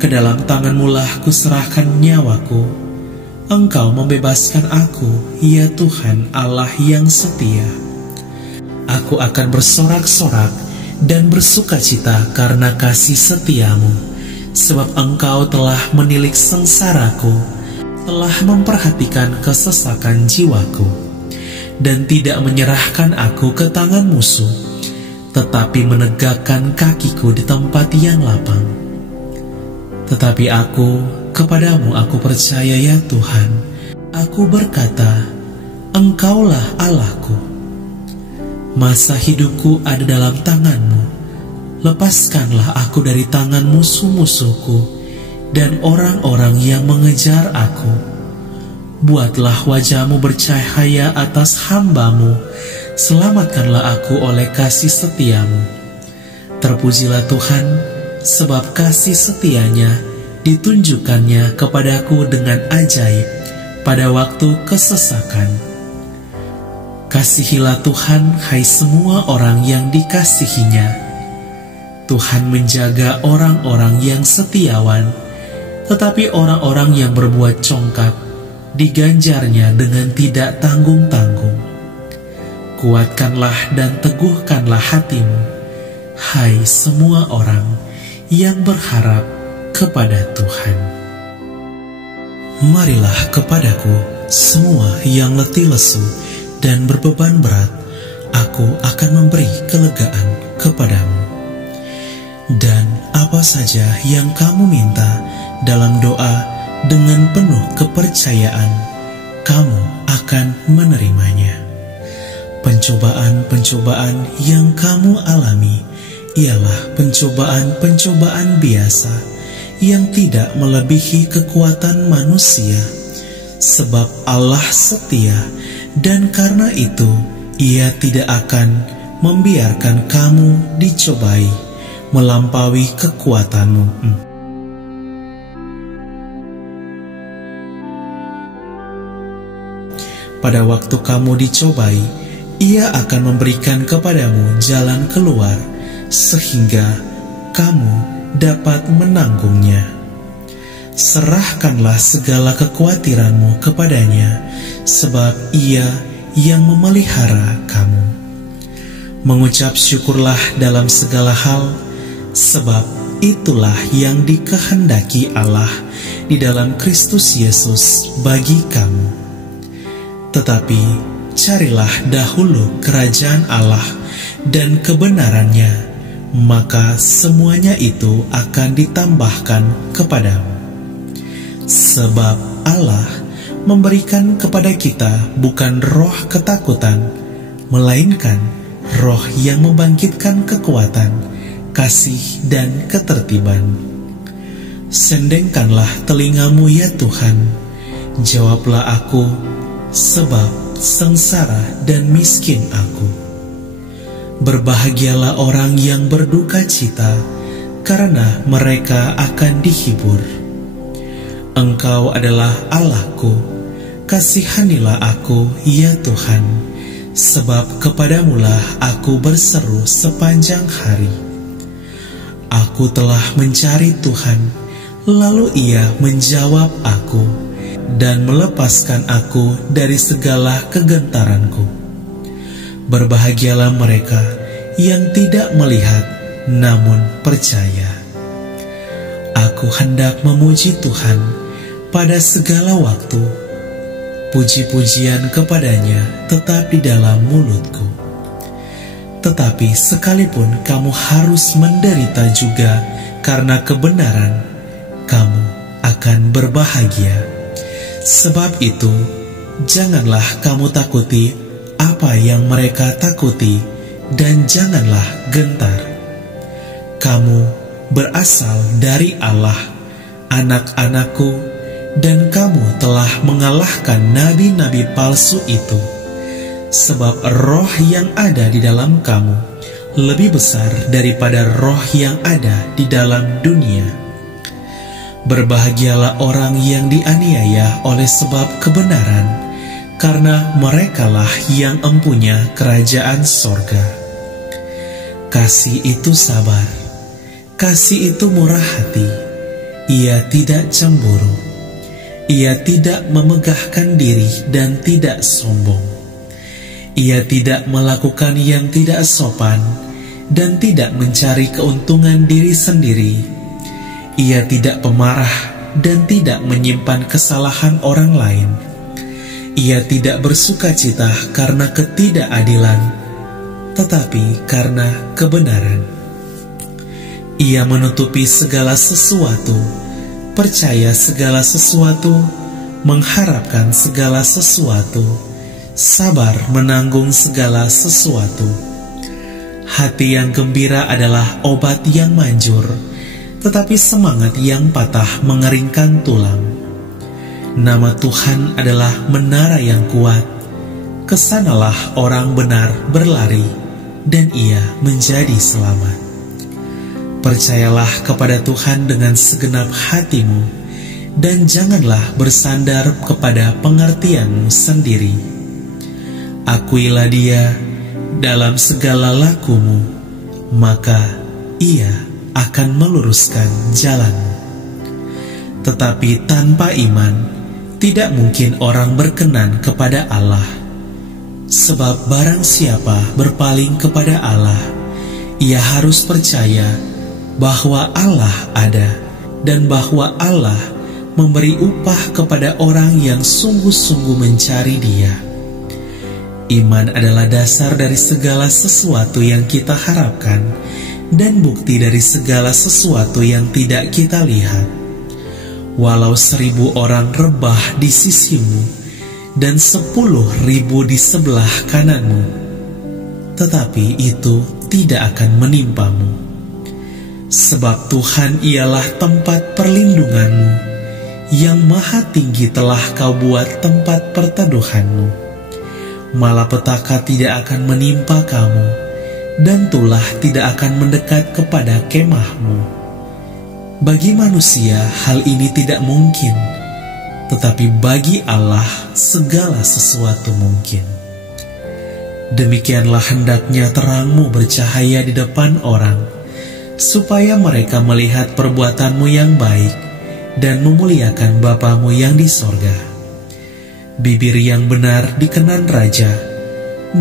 Ke dalam tangan-Mu lah kuserahkan nyawaku. Engkau membebaskan aku, ya Tuhan Allah yang setia. Aku akan bersorak-sorak dan bersukacita karena kasih setiamu, sebab Engkau telah menilik sengsaraku telah memperhatikan kesesakan jiwaku dan tidak menyerahkan aku ke tangan musuh, tetapi menegakkan kakiku di tempat yang lapang. Tetapi kepadamu aku percaya ya Tuhan. Aku berkata, Engkaulah Allahku. Masa hidupku ada dalam tangan-Mu. Lepaskanlah aku dari tangan musuh-musuhku dan orang-orang yang mengejar aku. Buatlah wajah-Mu bercahaya atas hamba-Mu. Selamatkanlah aku oleh kasih setia-Mu. Terpujilah Tuhan, sebab kasih setia-Nya ditunjukkannya kepadaku dengan ajaib pada waktu kesesakan. Kasihilah Tuhan, hai semua orang yang dikasihi-Nya. Tuhan menjaga orang-orang yang setiawan, tetapi orang-orang yang berbuat congkak diganjar-Nya dengan tidak tanggung-tanggung. Kuatkanlah dan teguhkanlah hatimu, hai semua orang yang berharap kepada Tuhan. Marilah kepadaku semua yang letih lesu dan berbeban berat, aku akan memberi kelegaan kepadamu. Dan apa saja yang kamu minta dalam doa dengan penuh kepercayaan, kamu akan menerimanya. Pencobaan-pencobaan yang kamu alami ialah pencobaan-pencobaan biasa yang tidak melebihi kekuatan manusia, sebab Allah setia, dan karena itu Ia tidak akan membiarkan kamu dicobai melampaui kekuatanmu. Pada waktu kamu dicobai, Ia akan memberikan kepadamu jalan keluar, sehingga kamu dapat menanggungnya. Serahkanlah segala kekhawatiranmu kepadanya, sebab Ia yang memelihara kamu. Mengucap syukurlah dalam segala hal, sebab itulah yang dikehendaki Allah di dalam Kristus Yesus bagi kamu. Tetapi carilah dahulu kerajaan Allah dan kebenarannya, maka semuanya itu akan ditambahkan kepadamu. Sebab Allah memberikan kepada kita bukan roh ketakutan, melainkan roh yang membangkitkan kekuatan, kasih, dan ketertiban. Sendengkanlah telingamu ya Tuhan, jawablah aku, sebab sengsara dan miskin aku. Berbahagialah orang yang berduka cita, karena mereka akan dihibur. Engkau adalah Allahku, kasihanilah aku ya Tuhan, sebab kepadamulah aku berseru sepanjang hari. Aku telah mencari Tuhan, lalu Ia menjawab aku, dan melepaskan aku dari segala kegentaranku. Berbahagialah mereka yang tidak melihat, namun percaya. Aku hendak memuji Tuhan pada segala waktu. Puji-pujian kepadanya tetap di dalam mulutku. Tetapi sekalipun kamu harus menderita juga karena kebenaran, kamu akan berbahagia. Sebab itu, janganlah kamu takuti apa yang mereka takuti, dan janganlah gentar. Kamu berasal dari Allah, anak-anakku, dan kamu telah mengalahkan nabi-nabi palsu itu. Sebab roh yang ada di dalam kamu lebih besar daripada roh yang ada di dalam dunia. Berbahagialah orang yang dianiaya oleh sebab kebenaran, karena merekalah yang empunya kerajaan sorga. Kasih itu sabar, kasih itu murah hati, ia tidak cemburu, ia tidak memegahkan diri dan tidak sombong. Ia tidak melakukan yang tidak sopan dan tidak mencari keuntungan diri sendiri. Ia tidak pemarah dan tidak menyimpan kesalahan orang lain. Ia tidak bersukacita karena ketidakadilan, tetapi karena kebenaran. Ia menutupi segala sesuatu, percaya segala sesuatu, mengharapkan segala sesuatu, sabar menanggung segala sesuatu. Hati yang gembira adalah obat yang manjur, tetapi semangat yang patah mengeringkan tulang. Nama Tuhan adalah menara yang kuat. Kesanalah orang benar berlari, dan ia menjadi selamat. Percayalah kepada Tuhan dengan segenap hatimu, dan janganlah bersandar kepada pengertianmu sendiri. Akuilah Dia dalam segala lakumu, maka Ia akan meluruskan jalanmu. Tetapi tanpa iman, tidak mungkin orang berkenan kepada Allah. Sebab barang siapa berpaling kepada Allah, ia harus percaya bahwa Allah ada, dan bahwa Allah memberi upah kepada orang yang sungguh-sungguh mencari Dia. Iman adalah dasar dari segala sesuatu yang kita harapkan, dan bukti dari segala sesuatu yang tidak kita lihat. Walau 1000 orang rebah di sisimu, dan 10.000 di sebelah kananmu, tetapi itu tidak akan menimpamu. Sebab Tuhan ialah tempat perlindunganmu, yang maha tinggi telah kau buat tempat perteduhanmu. Malapetaka tidak akan menimpa kamu, dan tulah tidak akan mendekat kepada kemahmu. Bagi manusia hal ini tidak mungkin, tetapi bagi Allah segala sesuatu mungkin. Demikianlah hendaknya terangmu bercahaya di depan orang, supaya mereka melihat perbuatanmu yang baik dan memuliakan Bapamu yang di sorga. Bibir yang benar dikenan raja,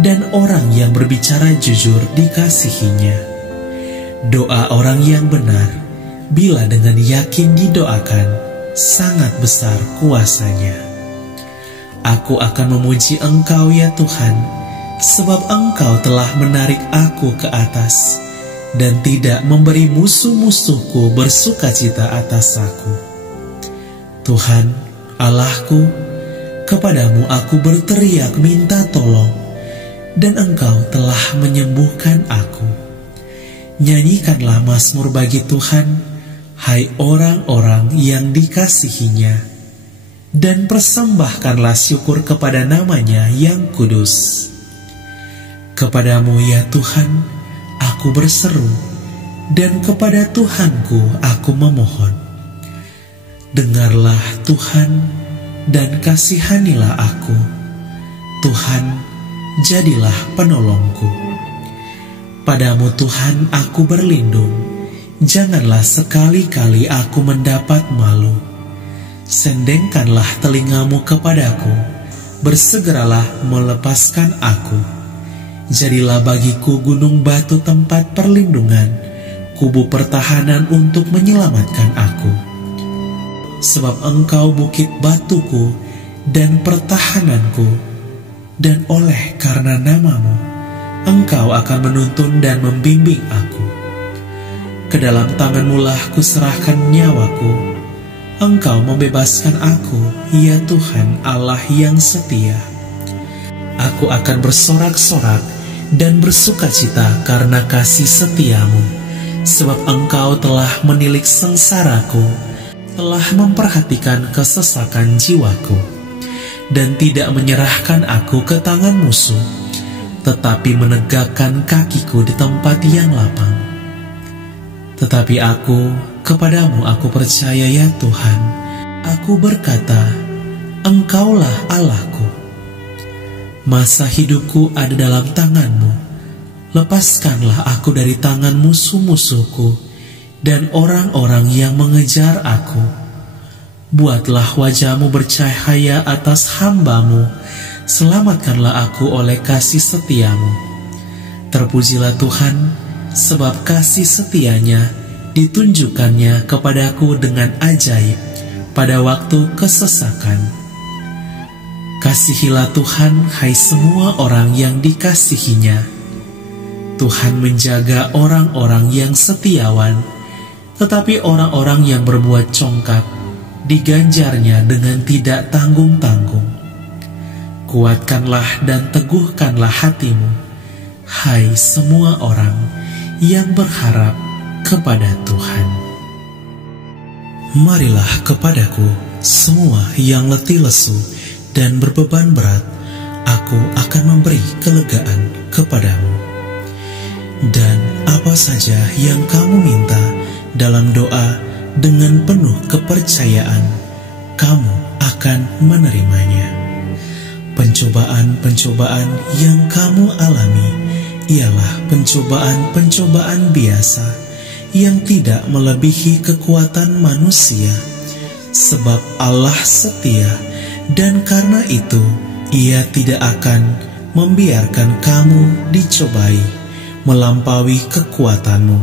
dan orang yang berbicara jujur dikasihinya. Doa orang yang benar, bila dengan yakin didoakan, sangat besar kuasanya. Aku akan memuji Engkau ya Tuhan, sebab Engkau telah menarik aku ke atas, dan tidak memberi musuh-musuhku bersukacita atas aku. Tuhan, Allahku, kepadamu aku berteriak minta tolong, dan Engkau telah menyembuhkan aku. Nyanyikanlah mazmur bagi Tuhan, hai orang-orang yang dikasihinya, dan persembahkanlah syukur kepada namanya yang kudus. Kepadamu ya Tuhan, aku berseru, dan kepada Tuhanku aku memohon. Dengarlah Tuhan, dan kasihanilah aku. Tuhan, jadilah penolongku. Padamu Tuhan aku berlindung, janganlah sekali-kali aku mendapat malu. Sendengkanlah telingamu kepadaku, bersegeralah melepaskan aku. Jadilah bagiku gunung batu tempat perlindungan, kubu pertahanan untuk menyelamatkan aku. Sebab Engkau bukit batuku dan pertahananku, dan oleh karena namamu, Engkau akan menuntun dan membimbing aku. Ke dalam tangan-Mu-lah kuserahkan nyawaku. Engkau membebaskan aku, ya Tuhan Allah yang setia. Aku akan bersorak-sorak dan bersukacita karena kasih setia-Mu, sebab Engkau telah menilik sengsaraku, telah memperhatikan kesesakan jiwaku, dan tidak menyerahkan aku ke tangan musuh, tetapi menegakkan kakiku di tempat yang lapang. Tetapi kepadamu aku percaya ya Tuhan. Aku berkata, Engkaulah Allahku. Masa hidupku ada dalam tangan-Mu. Lepaskanlah aku dari tangan musuh-musuhku dan orang-orang yang mengejar aku. Buatlah wajah-Mu bercahaya atas hamba-Mu. Selamatkanlah aku oleh kasih setia-Mu. Terpujilah Tuhan, sebab kasih setianya ditunjukkannya kepadaku dengan ajaib, pada waktu kesesakan. Kasihilah Tuhan, hai semua orang yang dikasihinya. Tuhan menjaga orang-orang yang setiawan, tetapi orang-orang yang berbuat congkak diganjarnya dengan tidak tanggung-tanggung. Kuatkanlah dan teguhkanlah hatimu, hai semua orang yang berharap kepada Tuhan. Marilah kepadaku semua yang letih lesu dan berbeban berat, aku akan memberi kelegaan kepadamu. Dan apa saja yang kamu minta dalam doa dengan penuh kepercayaan, kamu akan menerimanya. Pencobaan-pencobaan yang kamu alami ialah pencobaan-pencobaan biasa yang tidak melebihi kekuatan manusia, sebab Allah setia, dan karena itu Ia tidak akan membiarkan kamu dicobai melampaui kekuatanmu.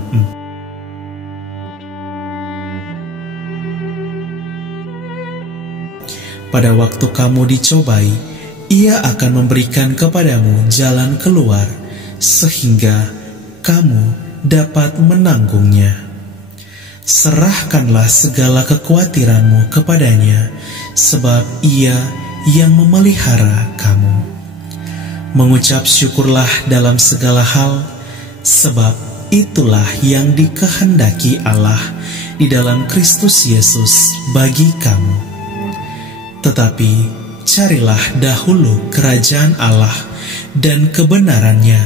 Pada waktu kamu dicobai, Ia akan memberikan kepadamu jalan keluar, sehingga kamu dapat menanggungnya. Serahkanlah segala kekhawatiranmu kepadanya, sebab Ia yang memelihara kamu. Mengucap syukurlah dalam segala hal, sebab itulah yang dikehendaki Allah di dalam Kristus Yesus bagi kamu. Tetapi carilah dahulu kerajaan Allah dan kebenarannya,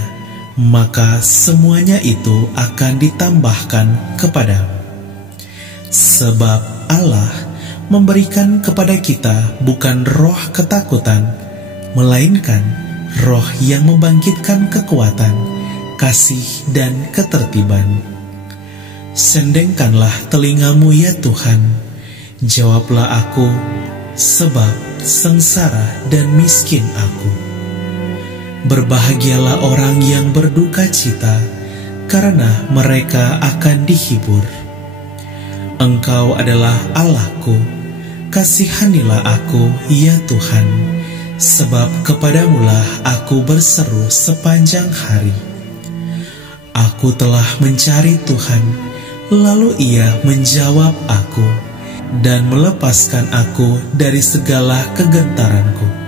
maka semuanya itu akan ditambahkan kepadamu. Sebab Allah memberikan kepada kita bukan roh ketakutan, melainkan roh yang membangkitkan kekuatan, kasih, dan ketertiban. Sendengkanlah telingamu ya Tuhan, jawablah aku, sebab sengsara dan miskin aku. Berbahagialah orang yang berduka cita, karena mereka akan dihibur. Engkau adalah Allahku, kasihanilah aku ya Tuhan, sebab kepadamulah aku berseru sepanjang hari. Aku telah mencari Tuhan, lalu Ia menjawab aku dan melepaskan aku dari segala kegentaranku.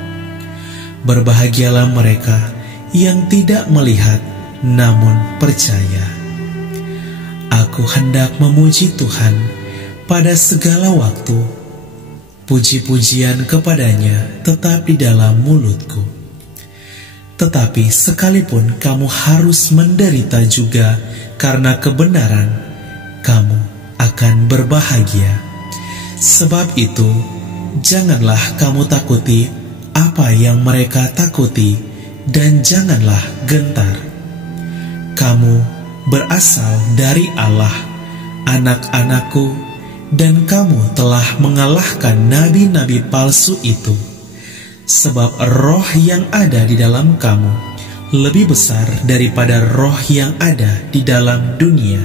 Berbahagialah mereka yang tidak melihat namun percaya. Aku hendak memuji Tuhan pada segala waktu. Puji-pujian kepadanya tetap di dalam mulutku. Tetapi sekalipun kamu harus menderita juga karena kebenaran, kamu akan berbahagia. Sebab itu, janganlah kamu takuti apa yang mereka takuti, dan janganlah gentar. Kamu berasal dari Allah, anak-anakku, dan kamu telah mengalahkan nabi-nabi palsu itu. Sebab roh yang ada di dalam kamu lebih besar daripada roh yang ada di dalam dunia.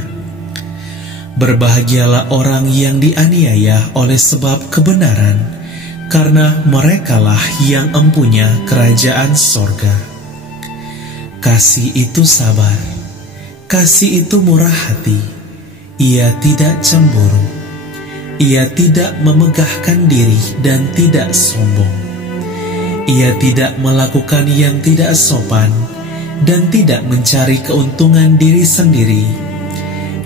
Berbahagialah orang yang dianiaya oleh sebab kebenaran, karena merekalah yang empunya kerajaan sorga. Kasih itu sabar, kasih itu murah hati, ia tidak cemburu, ia tidak memegahkan diri dan tidak sombong. Ia tidak melakukan yang tidak sopan dan tidak mencari keuntungan diri sendiri.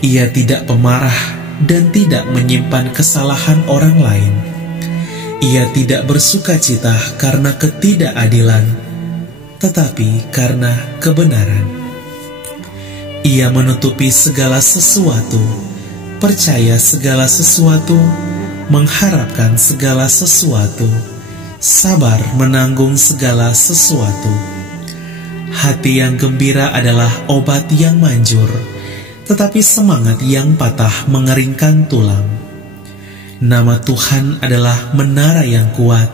Ia tidak pemarah dan tidak menyimpan kesalahan orang lain. Ia tidak bersukacita karena ketidakadilan, tetapi karena kebenaran. Ia menutupi segala sesuatu, percaya segala sesuatu, mengharapkan segala sesuatu, sabar menanggung segala sesuatu. Hati yang gembira adalah obat yang manjur, tetapi semangat yang patah mengeringkan tulang. Nama Tuhan adalah menara yang kuat,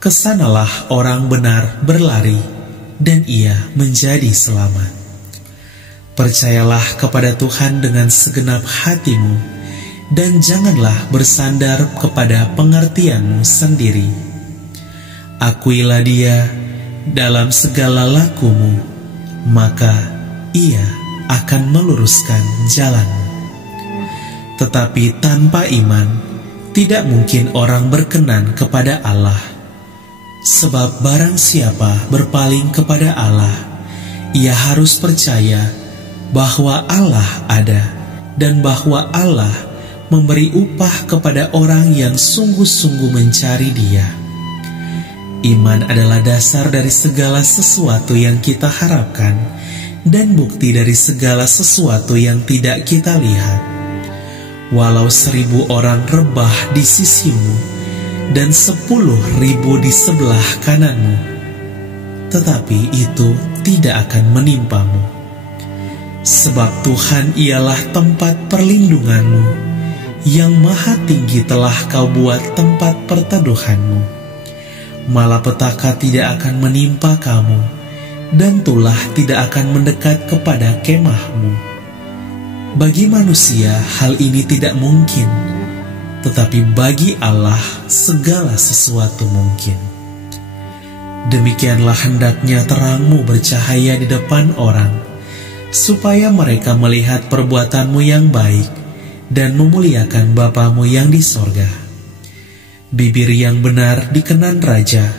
kesanalah orang benar berlari, dan ia menjadi selamat. Percayalah kepada Tuhan dengan segenap hatimu, dan janganlah bersandar kepada pengertianmu sendiri. Akuilah Dia dalam segala lakumu, maka Ia akan meluruskan jalanmu. Tetapi tanpa iman, tidak mungkin orang berkenan kepada Allah. Sebab barang siapa berpaling kepada Allah, ia harus percaya bahwa Allah ada, dan bahwa Allah memberi upah kepada orang yang sungguh-sungguh mencari Dia. Iman adalah dasar dari segala sesuatu yang kita harapkan, dan bukti dari segala sesuatu yang tidak kita lihat. Walau 1000 orang rebah di sisimu, dan 10.000 di sebelah kananmu, tetapi itu tidak akan menimpamu. Sebab Tuhan ialah tempat perlindunganmu, yang maha tinggi telah kau buat tempat perteduhanmu. Malapetaka tidak akan menimpa kamu, dan tulah tidak akan mendekat kepada kemahmu. Bagi manusia hal ini tidak mungkin, tetapi bagi Allah segala sesuatu mungkin. Demikianlah hendaknya terangmu bercahaya di depan orang, supaya mereka melihat perbuatanmu yang baik dan memuliakan Bapamu yang di sorga. Bibir yang benar dikenan raja,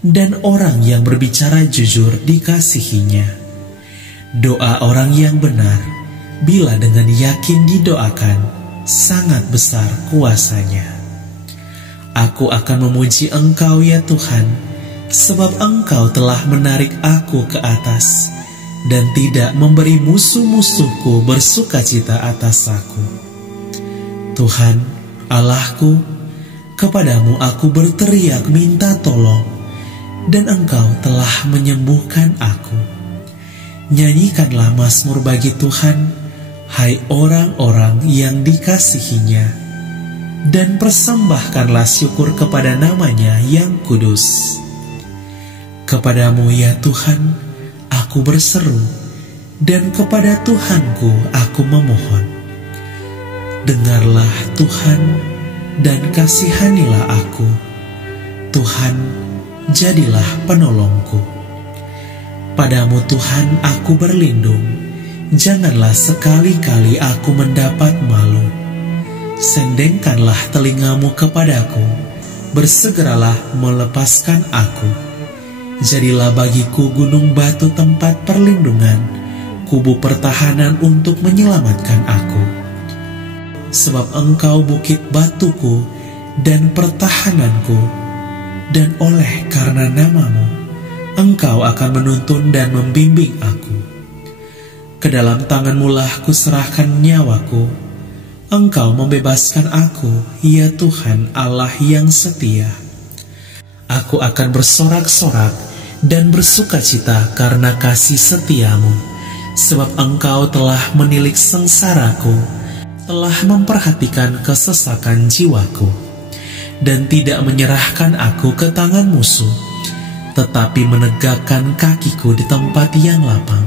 dan orang yang berbicara jujur dikasihinya. Doa orang yang benar, bila dengan yakin didoakan, sangat besar kuasanya. Aku akan memuji Engkau ya Tuhan, sebab Engkau telah menarik aku ke atas, dan tidak memberi musuh-musuhku bersukacita atas aku. Tuhan, Allahku, kepadamu aku berteriak minta tolong, dan Engkau telah menyembuhkan aku. Nyanyikanlah mazmur bagi Tuhan, hai orang-orang yang dikasihinya, dan persembahkanlah syukur kepada namanya yang kudus. Kepadamu ya Tuhan, aku berseru, dan kepada Tuhanku aku memohon. Dengarlah Tuhan, dan kasihanilah aku. Tuhan, jadilah penolongku. Padamu Tuhan aku berlindung, janganlah sekali-kali aku mendapat malu. Sendengkanlah telingamu kepadaku, bersegeralah melepaskan aku. Jadilah bagiku gunung batu tempat perlindungan, kubu pertahanan untuk menyelamatkan aku. Sebab Engkau bukit batuku dan pertahananku, dan oleh karena namamu, Engkau akan menuntun dan membimbing aku. Ke dalam tangan-Mu lah kuserahkan nyawaku. Engkau membebaskan aku, ya Tuhan Allah yang setia. Aku akan bersorak-sorak dan bersukacita karena kasih setiamu, sebab Engkau telah menilik sengsaraku, telah memperhatikan kesesakan jiwaku, dan tidak menyerahkan aku ke tangan musuh, tetapi menegakkan kakiku di tempat yang lapang.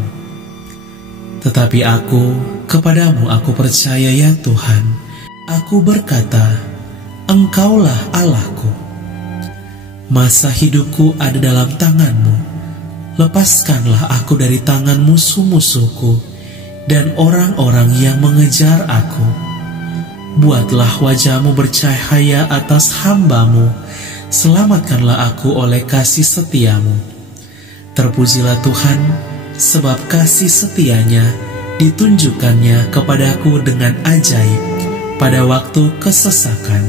Tetapi aku, kepadamu aku percaya ya Tuhan. Aku berkata, Engkaulah Allahku. Masa hidupku ada dalam tangan-Mu. Lepaskanlah aku dari tangan musuh-musuhku dan orang-orang yang mengejar aku. Buatlah wajah-Mu bercahaya atas hamba-Mu. Selamatkanlah aku oleh kasih setiamu. Terpujilah Tuhan, sebab kasih setianya ditunjukkannya kepadaku dengan ajaib pada waktu kesesakan.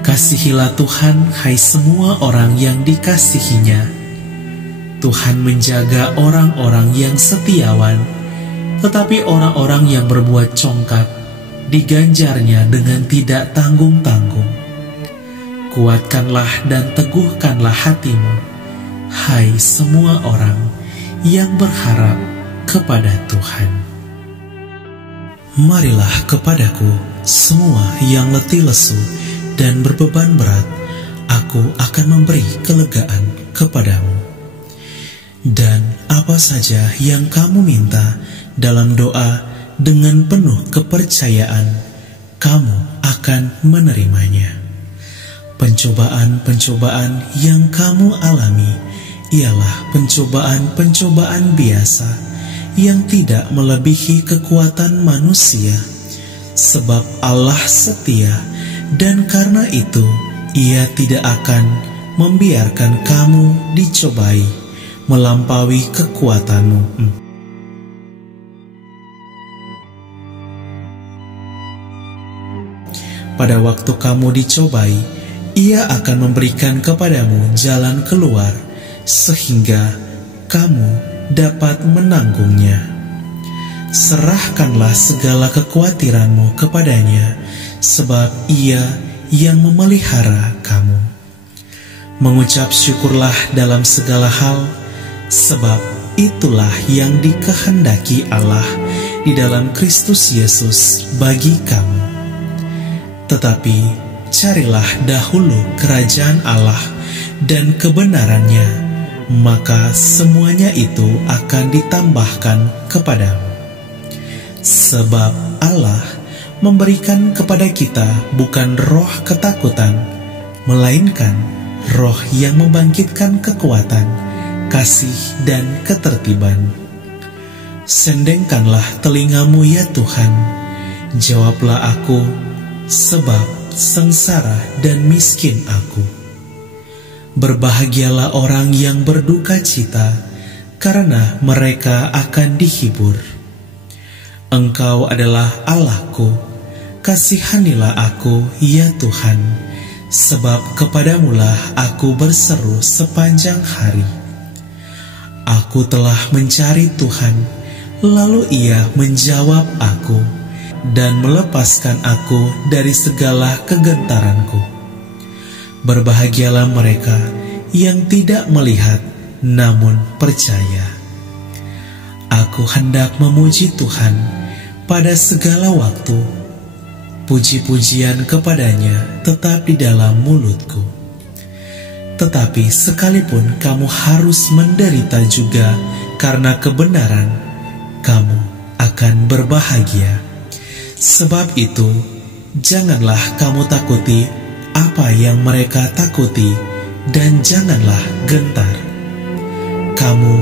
Kasihilah Tuhan, hai semua orang yang dikasihinya. Tuhan menjaga orang-orang yang setiawan, tetapi orang-orang yang berbuat congkak diganjarnya dengan tidak tanggung-tanggung. Kuatkanlah dan teguhkanlah hatimu, hai semua orang yang berharap kepada Tuhan. Marilah kepadaku semua yang letih lesu dan berbeban berat, aku akan memberi kelegaan kepadamu. Dan apa saja yang kamu minta dalam doa dengan penuh kepercayaan, kamu akan menerimanya. Pencobaan-pencobaan yang kamu alami ialah pencobaan-pencobaan biasa yang tidak melebihi kekuatan manusia, sebab Allah setia, dan karena itu Ia tidak akan membiarkan kamu dicobai melampaui kekuatanmu. Pada waktu kamu dicobai, Ia akan memberikan kepadamu jalan keluar, sehingga kamu dapat menanggungnya. Serahkanlah segala kekhawatiranmu kepadanya, sebab Ia yang memelihara kamu. Mengucap syukurlah dalam segala hal, sebab itulah yang dikehendaki Allah di dalam Kristus Yesus bagi kamu. Tetapi carilah dahulu kerajaan Allah dan kebenarannya, maka semuanya itu akan ditambahkan kepadamu. Sebab Allah memberikan kepada kita bukan roh ketakutan, melainkan roh yang membangkitkan kekuatan, kasih, dan ketertiban. Sendengkanlah telingamu ya Tuhan, jawablah aku, sebab sengsara dan miskin aku. Berbahagialah orang yang berduka cita, karena mereka akan dihibur. Engkau adalah Allahku, kasihanilah aku ya Tuhan, sebab kepadamulah aku berseru sepanjang hari. Aku telah mencari Tuhan, lalu Ia menjawab aku, dan melepaskan aku dari segala kegentaranku. Berbahagialah mereka yang tidak melihat, namun percaya. Aku hendak memuji Tuhan pada segala waktu. Puji-pujian kepadanya tetap di dalam mulutku. Tetapi sekalipun kamu harus menderita juga karena kebenaran, kamu akan berbahagia. Sebab itu, janganlah kamu takuti apa yang mereka takuti, dan janganlah gentar. Kamu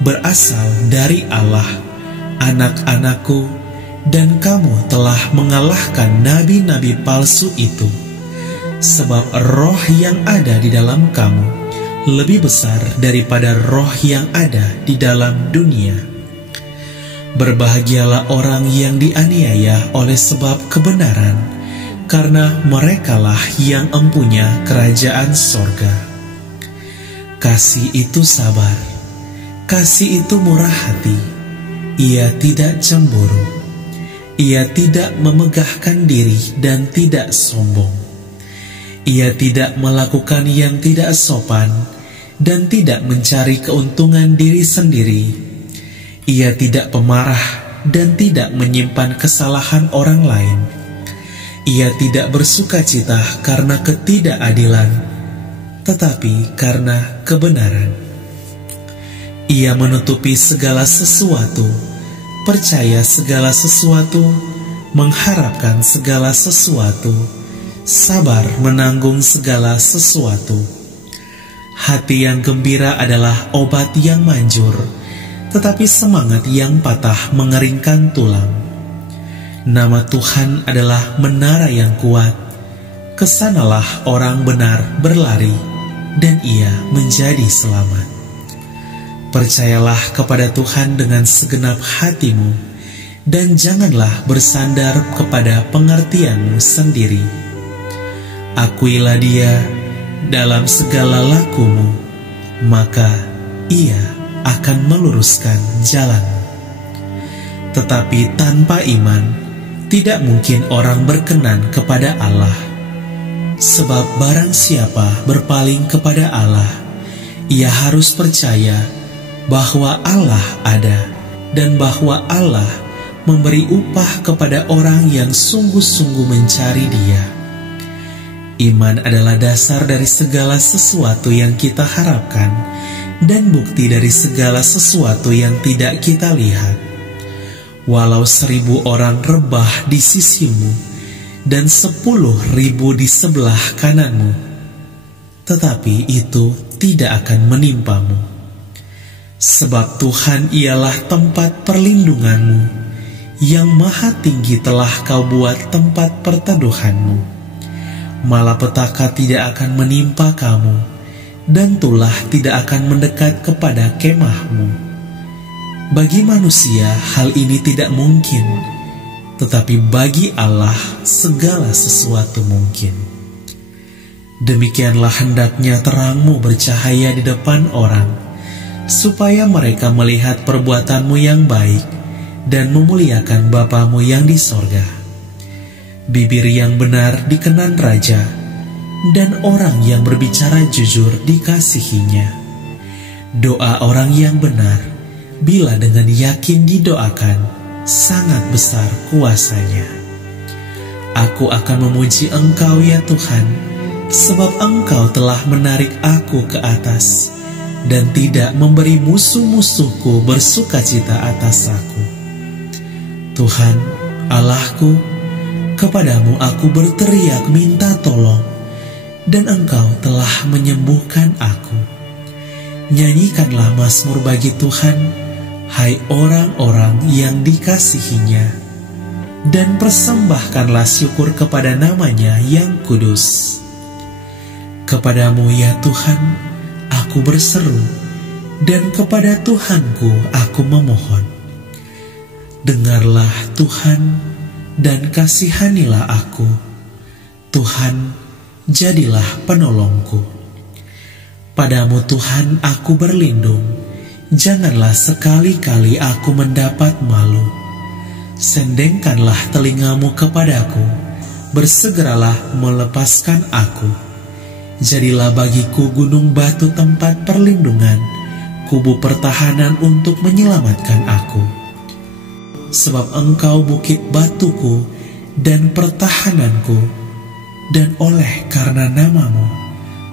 berasal dari Allah, anak-anakku, dan kamu telah mengalahkan nabi-nabi palsu itu. Sebab roh yang ada di dalam kamu lebih besar daripada roh yang ada di dalam dunia. Berbahagialah orang yang dianiaya oleh sebab kebenaran, karena merekalah yang empunya kerajaan sorga. Kasih itu sabar, kasih itu murah hati, ia tidak cemburu, ia tidak memegahkan diri dan tidak sombong. Ia tidak melakukan yang tidak sopan dan tidak mencari keuntungan diri sendiri. Ia tidak pemarah dan tidak menyimpan kesalahan orang lain. Ia tidak bersukacita karena ketidakadilan, tetapi karena kebenaran. Ia menutupi segala sesuatu, percaya segala sesuatu, mengharapkan segala sesuatu, sabar menanggung segala sesuatu. Hati yang gembira adalah obat yang manjur, tetapi semangat yang patah mengeringkan tulang. Nama Tuhan adalah menara yang kuat, kesanalah orang benar berlari, dan ia menjadi selamat. Percayalah kepada Tuhan dengan segenap hatimu, dan janganlah bersandar kepada pengertianmu sendiri. Akuilah Dia dalam segala lakumu, maka Ia akan meluruskan jalan. Tetapi tanpa iman, tidak mungkin orang berkenan kepada Allah. Sebab barang siapa berpaling kepada Allah, ia harus percaya bahwa Allah ada, dan bahwa Allah memberi upah kepada orang yang sungguh-sungguh mencari Dia. Iman adalah dasar dari segala sesuatu yang kita harapkan, dan bukti dari segala sesuatu yang tidak kita lihat. Walau 1000 orang rebah di sisimu, dan 10.000 di sebelah kananmu, tetapi itu tidak akan menimpamu. Sebab Tuhan ialah tempat perlindunganmu, yang maha tinggi telah kau buat tempat perteduhanmu. Malapetaka tidak akan menimpa kamu, dan tulah tidak akan mendekat kepada kemahmu. Bagi manusia hal ini tidak mungkin, tetapi bagi Allah segala sesuatu mungkin. Demikianlah hendaknya terangmu bercahaya di depan orang, supaya mereka melihat perbuatanmu yang baik dan memuliakan Bapamu yang di sorga. Bibir yang benar dikenan raja, dan orang yang berbicara jujur dikasihinya. Doa orang yang benar, bila dengan yakin didoakan, sangat besar kuasanya. Aku akan memuji Engkau ya Tuhan, sebab Engkau telah menarik aku ke atas, dan tidak memberi musuh-musuhku bersukacita atas aku. Tuhan, Allahku, kepadamu aku berteriak minta tolong, dan Engkau telah menyembuhkan aku. Nyanyikanlah mazmur bagi Tuhan, hai orang-orang yang dikasihinya, dan persembahkanlah syukur kepada namanya yang kudus. Kepadamu ya Tuhan, aku berseru, dan kepada Tuhanku aku memohon. Dengarlah Tuhan, dan kasihanilah aku. Tuhan, jadilah penolongku. Padamu Tuhan aku berlindung, janganlah sekali-kali aku mendapat malu. Sendengkanlah telingamu kepadaku, bersegeralah melepaskan aku. Jadilah bagiku gunung batu tempat perlindungan, kubu pertahanan untuk menyelamatkan aku. Sebab Engkau bukit batuku dan pertahananku, dan oleh karena namamu,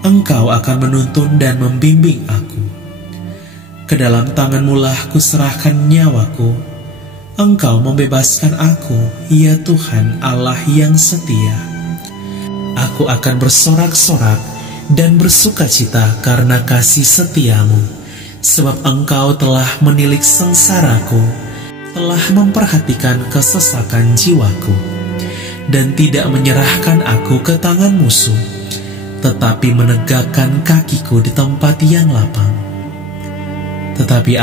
Engkau akan menuntun dan membimbing aku. Ke dalam tangan-Mu lah kuserahkan nyawaku. Engkau membebaskan aku, ya Tuhan Allah yang setia. Aku akan bersorak-sorak dan bersukacita karena kasih setiamu, sebab Engkau telah menilik sengsaraku, telah memperhatikan kesesakan jiwaku, dan tidak menyerahkan aku ke tangan musuh, tetapi menegakkan kakiku di tempat yang lapang. Tetapi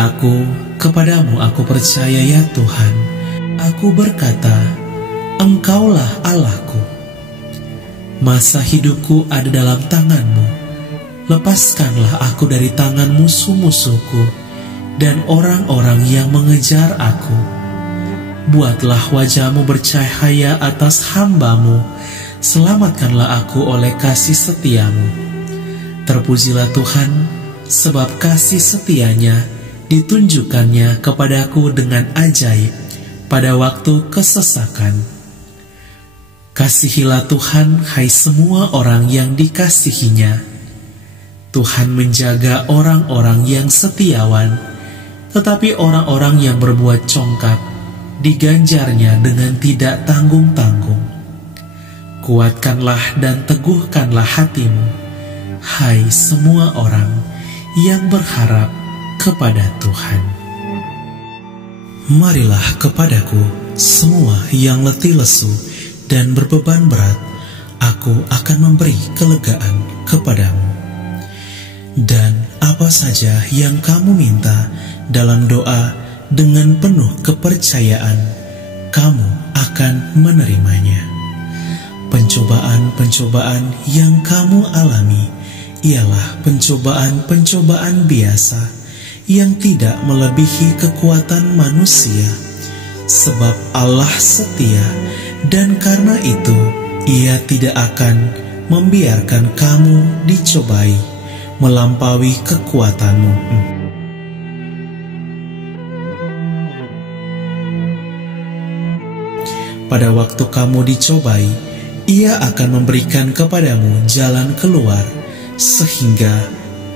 kepadamu aku percaya ya Tuhan. Aku berkata, Engkaulah Allahku. Masa hidupku ada dalam tangan-Mu. Lepaskanlah aku dari tangan musuh-musuhku dan orang-orang yang mengejar aku. Buatlah wajah-Mu bercahaya atas hamba-Mu. Selamatkanlah aku oleh kasih setia-Mu. Terpujilah Tuhan, sebab kasih setia-Nya ditunjukkannya kepadaku dengan ajaib pada waktu kesesakan. Kasihilah Tuhan, hai semua orang yang dikasihinya. Tuhan menjaga orang-orang yang setiawan, tetapi orang-orang yang berbuat congkak diganjarnya dengan tidak tanggung-tanggung. Kuatkanlah dan teguhkanlah hatimu, hai semua orang yang berharap kepada Tuhan. Marilah kepadaku semua yang letih lesu dan berbeban berat, aku akan memberi kelegaan kepadamu. Dan apa saja yang kamu minta dalam doa dengan penuh kepercayaan, kamu akan menerimanya. Pencobaan-pencobaan yang kamu alami ialah pencobaan-pencobaan biasa yang tidak melebihi kekuatan manusia, sebab Allah setia, dan karena itu Ia tidak akan membiarkan kamu dicobai melampaui kekuatanmu. Pada waktu kamu dicobai, Ia akan memberikan kepadamu jalan keluar, sehingga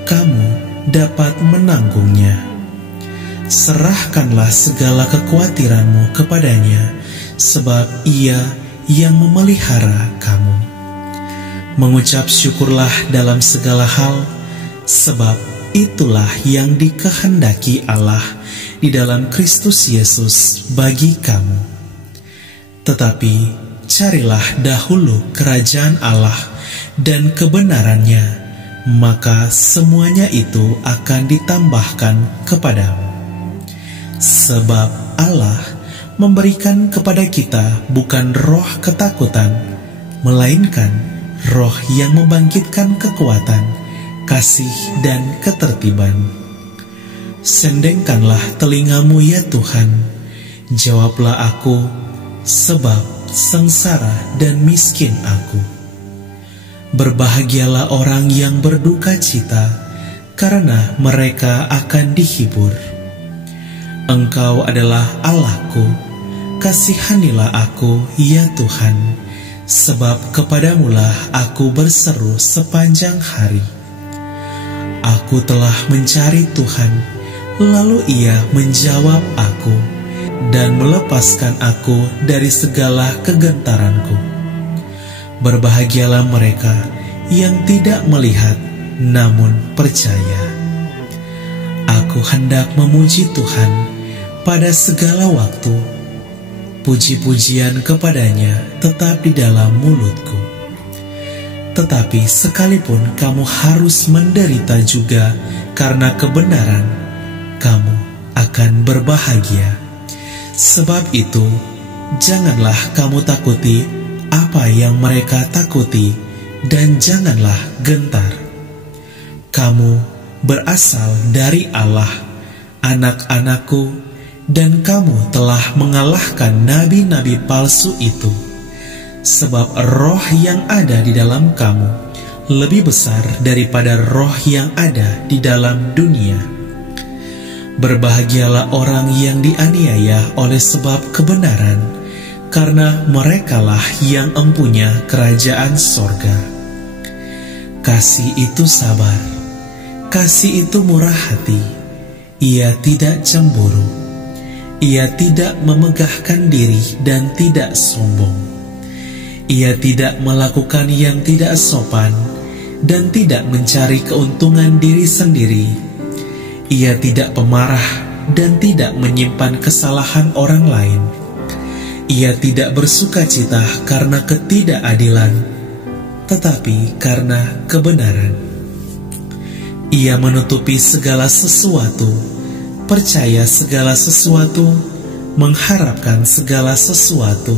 kamu dapat menanggungnya. Serahkanlah segala kekhawatiranmu kepadanya, sebab Ia yang memelihara kamu. Mengucap syukurlah dalam segala hal, sebab itulah yang dikehendaki Allah di dalam Kristus Yesus bagi kamu. Tetapi carilah dahulu kerajaan Allah dan kebenarannya, maka semuanya itu akan ditambahkan kepadamu. Sebab Allah memberikan kepada kita bukan roh ketakutan, melainkan roh yang membangkitkan kekuatan, kasih, dan ketertiban. Sendengkanlah telingamu ya Tuhan, jawablah aku, sebab sengsara dan miskin aku. Berbahagialah orang yang berduka cita, karena mereka akan dihibur. Engkau adalah Allahku, kasihanilah aku ya Tuhan, sebab kepadamulah aku berseru sepanjang hari. Aku telah mencari Tuhan, lalu Ia menjawab aku dan melepaskan aku dari segala kegentaranku. Berbahagialah mereka yang tidak melihat namun percaya. Aku hendak memuji Tuhan pada segala waktu, puji-pujian kepadanya tetap di dalam mulutku. Tetapi sekalipun kamu harus menderita juga karena kebenaran, kamu akan berbahagia. Sebab itu, janganlah kamu takuti apa yang mereka takuti, dan janganlah gentar. Kamu berasal dari Allah, anak-anakku, dan kamu telah mengalahkan nabi-nabi palsu itu. Sebab roh yang ada di dalam kamu lebih besar daripada roh yang ada di dalam dunia. Berbahagialah orang yang dianiaya oleh sebab kebenaran, karena merekalah yang empunya kerajaan sorga. Kasih itu sabar, kasih itu murah hati, ia tidak cemburu, ia tidak memegahkan diri dan tidak sombong. Ia tidak melakukan yang tidak sopan dan tidak mencari keuntungan diri sendiri. Ia tidak pemarah dan tidak menyimpan kesalahan orang lain. Ia tidak bersukacita karena ketidakadilan, tetapi karena kebenaran. Ia menutupi segala sesuatu, percaya segala sesuatu, mengharapkan segala sesuatu,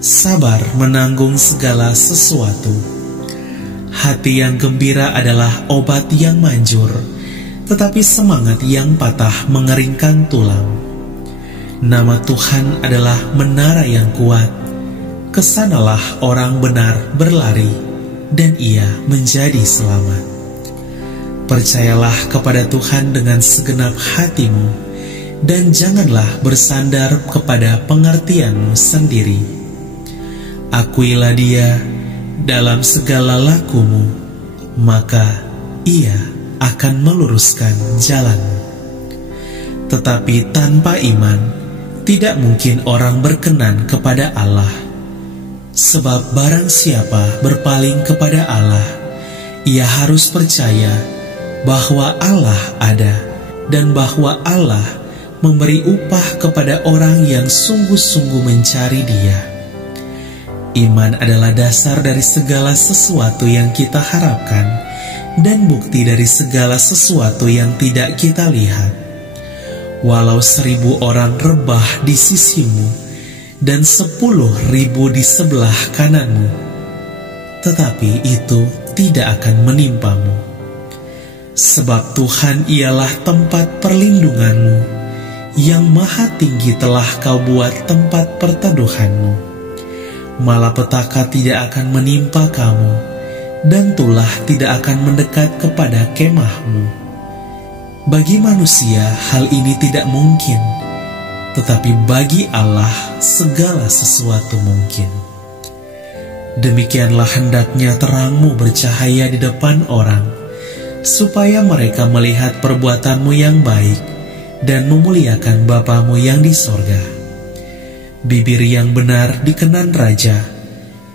sabar menanggung segala sesuatu. Hati yang gembira adalah obat yang manjur, tetapi semangat yang patah mengeringkan tulang. Nama Tuhan adalah menara yang kuat, kesanalah orang benar berlari, dan ia menjadi selamat. Percayalah kepada Tuhan dengan segenap hatimu, dan janganlah bersandar kepada pengertianmu sendiri. Akuilah Dia dalam segala lakumu, maka Ia akan meluruskan jalanmu. Tetapi tanpa iman, tidak mungkin orang berkenan kepada Allah. Sebab barang siapa berpaling kepada Allah, ia harus percaya bahwa Allah ada, dan bahwa Allah memberi upah kepada orang yang sungguh-sungguh mencari Dia. Iman adalah dasar dari segala sesuatu yang kita harapkan, dan bukti dari segala sesuatu yang tidak kita lihat. Walau 1000 orang rebah di sisimu, dan 10.000 di sebelah kananmu, tetapi itu tidak akan menimpamu. Sebab Tuhan ialah tempat perlindunganmu, yang maha tinggi telah kau buat tempat perteduhanmu. Malapetaka tidak akan menimpa kamu, dan tulah tidak akan mendekat kepada kemahmu. Bagi manusia hal ini tidak mungkin, tetapi bagi Allah segala sesuatu mungkin. Demikianlah hendaknya terangmu bercahaya di depan orang, supaya mereka melihat perbuatanmu yang baik dan memuliakan Bapamu yang di sorga. bibir yang benar dikenan raja,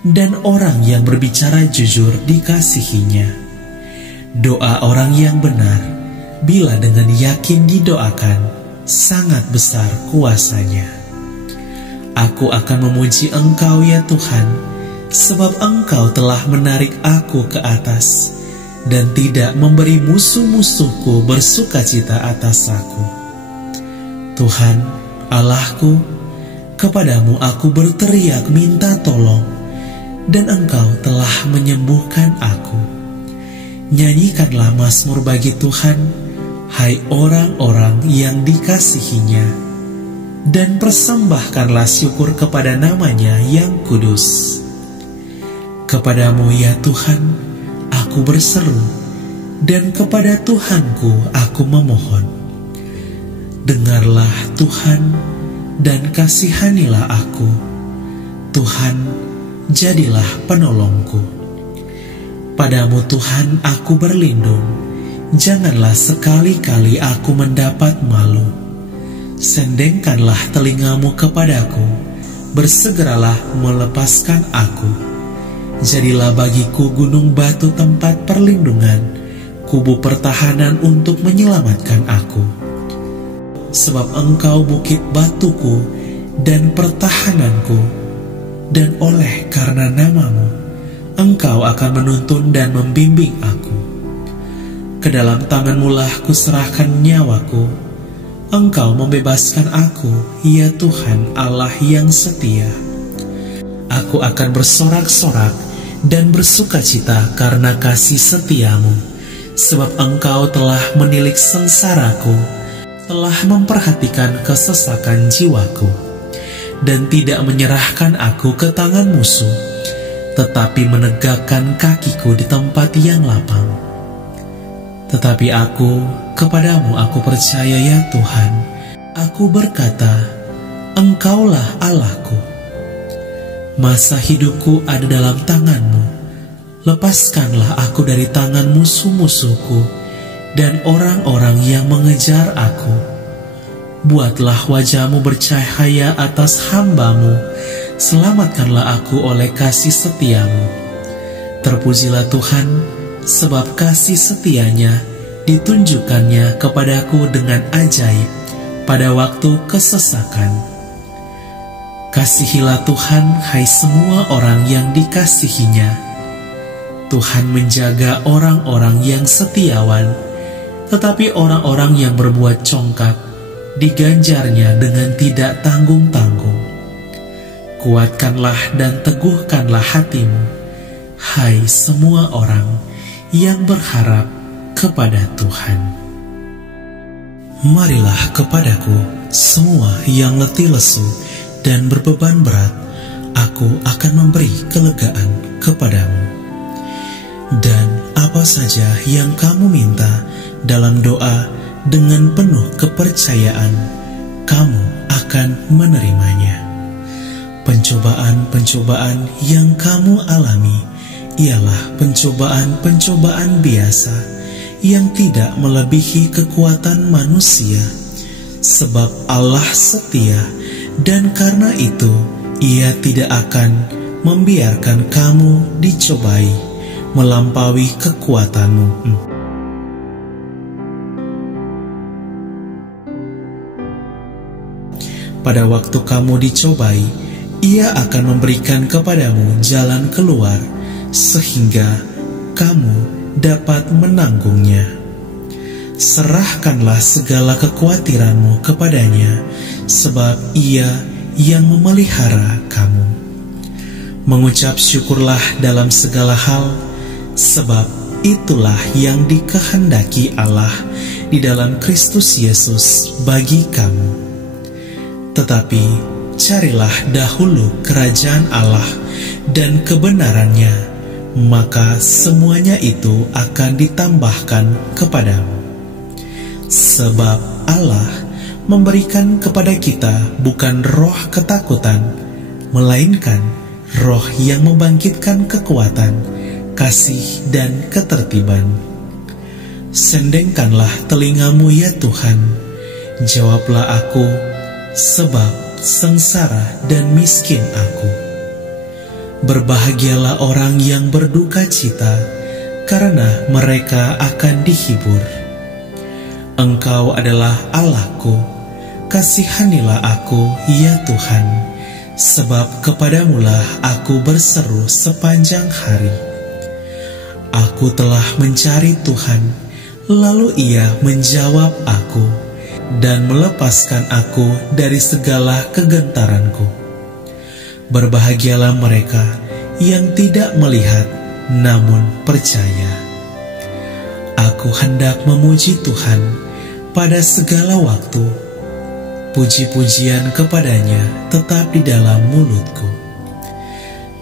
dan orang yang berbicara jujur dikasihinya. Doa orang yang benar, bila dengan yakin didoakan, sangat besar kuasanya. Aku akan memuji Engkau ya Tuhan, sebab Engkau telah menarik aku ke atas, dan tidak memberi musuh-musuhku bersukacita atas aku. Tuhan, Allahku, kepadamu aku berteriak minta tolong, dan Engkau telah menyembuhkan aku. Nyanyikanlah mazmur bagi Tuhan, hai orang-orang yang dikasihinya, dan persembahkanlah syukur kepada namanya yang kudus. Kepadamu ya Tuhan, aku berseru, dan kepada Tuhanku aku memohon. Dengarlah Tuhan, dan kasihanilah aku. Tuhan, jadilah penolongku. Padamu Tuhan aku berlindung, janganlah sekali-kali aku mendapat malu. Sendengkanlah telingamu kepadaku, bersegeralah melepaskan aku. Jadilah bagiku gunung batu tempat perlindungan, kubu pertahanan untuk menyelamatkan aku. Sebab Engkau bukit batuku dan pertahananku, dan oleh karena namamu, Engkau akan menuntun dan membimbing aku. Ke dalam tangan-Mu lah kuserahkan nyawaku. Engkau membebaskan aku, ya Tuhan Allah yang setia. Aku akan bersorak-sorak dan bersukacita karena kasih setia-Mu, sebab Engkau telah menilik sengsaraku, telah memperhatikan kesesakan jiwaku, dan tidak menyerahkan aku ke tangan musuh, tetapi menegakkan kakiku di tempat yang lapang. Tetapi kepadamu aku percaya ya Tuhan. Aku berkata, Engkaulah Allahku. Masa hidupku ada dalam tangan-Mu. Lepaskanlah aku dari tangan musuh-musuhku dan orang-orang yang mengejar aku. Buatlah wajah-Mu bercahaya atas hamba-Mu. Selamatkanlah aku oleh kasih setia-Mu. Terpujilah Tuhan, sebab kasih setia-Nya ditunjukkannya kepadaku dengan ajaib pada waktu kesesakan. Kasihilah Tuhan, hai semua orang yang dikasihinya. Tuhan menjaga orang-orang yang setiawan, tetapi orang-orang yang berbuat congkak diganjarnya dengan tidak tanggung-tanggung. Kuatkanlah dan teguhkanlah hatimu, hai semua orang yang berharap kepada Tuhan. Marilah kepadaku semua yang letih lesu dan berbeban berat, aku akan memberi kelegaan kepadamu. Dan apa saja yang kamu minta dalam doa dengan penuh kepercayaan, kamu akan menerimanya. Pencobaan-pencobaan yang kamu alami ialah pencobaan-pencobaan biasa yang tidak melebihi kekuatan manusia, sebab Allah setia, dan karena itu Ia tidak akan membiarkan kamu dicobai melampaui kekuatanmu. Pada waktu kamu dicobai, Ia akan memberikan kepadamu jalan keluar, sehingga kamu dapat menanggungnya. Serahkanlah segala kekhawatiranmu kepadanya, sebab Ia yang memelihara kamu. Mengucap syukurlah dalam segala hal, sebab itulah yang dikehendaki Allah di dalam Kristus Yesus bagi kamu. Tetapi carilah dahulu kerajaan Allah dan kebenarannya, maka semuanya itu akan ditambahkan kepadamu. Sebab Allah memberikan kepada kita bukan roh ketakutan, melainkan roh yang membangkitkan kekuatan, kasih, dan ketertiban. Sendengkanlah telingamu ya Tuhan, jawablah aku, sebab sengsara dan miskin aku. Berbahagialah orang yang berduka cita, karena mereka akan dihibur. Engkau adalah Allahku, kasihanilah aku, ya Tuhan, sebab kepadamulah aku berseru sepanjang hari. Aku telah mencari Tuhan, lalu Ia menjawab aku, dan melepaskan aku dari segala kegentaranku. Berbahagialah mereka yang tidak melihat, namun percaya. Aku hendak memuji Tuhan pada segala waktu. Puji-pujian kepadanya tetap di dalam mulutku.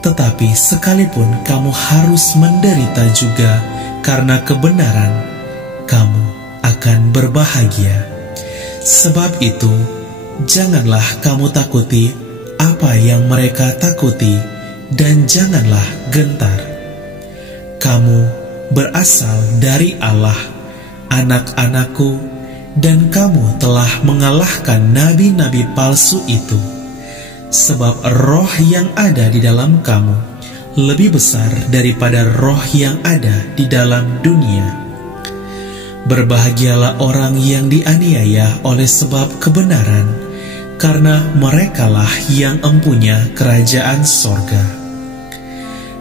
Tetapi sekalipun kamu harus menderita juga karena kebenaran, kamu akan berbahagia. Sebab itu, janganlah kamu takuti apa yang mereka takuti, dan janganlah gentar. Kamu berasal dari Allah, anak-anakku, dan kamu telah mengalahkan nabi-nabi palsu itu, sebab roh yang ada di dalam kamu lebih besar daripada roh yang ada di dalam dunia. Berbahagialah orang yang dianiaya oleh sebab kebenaran, karena merekalah yang empunya kerajaan sorga.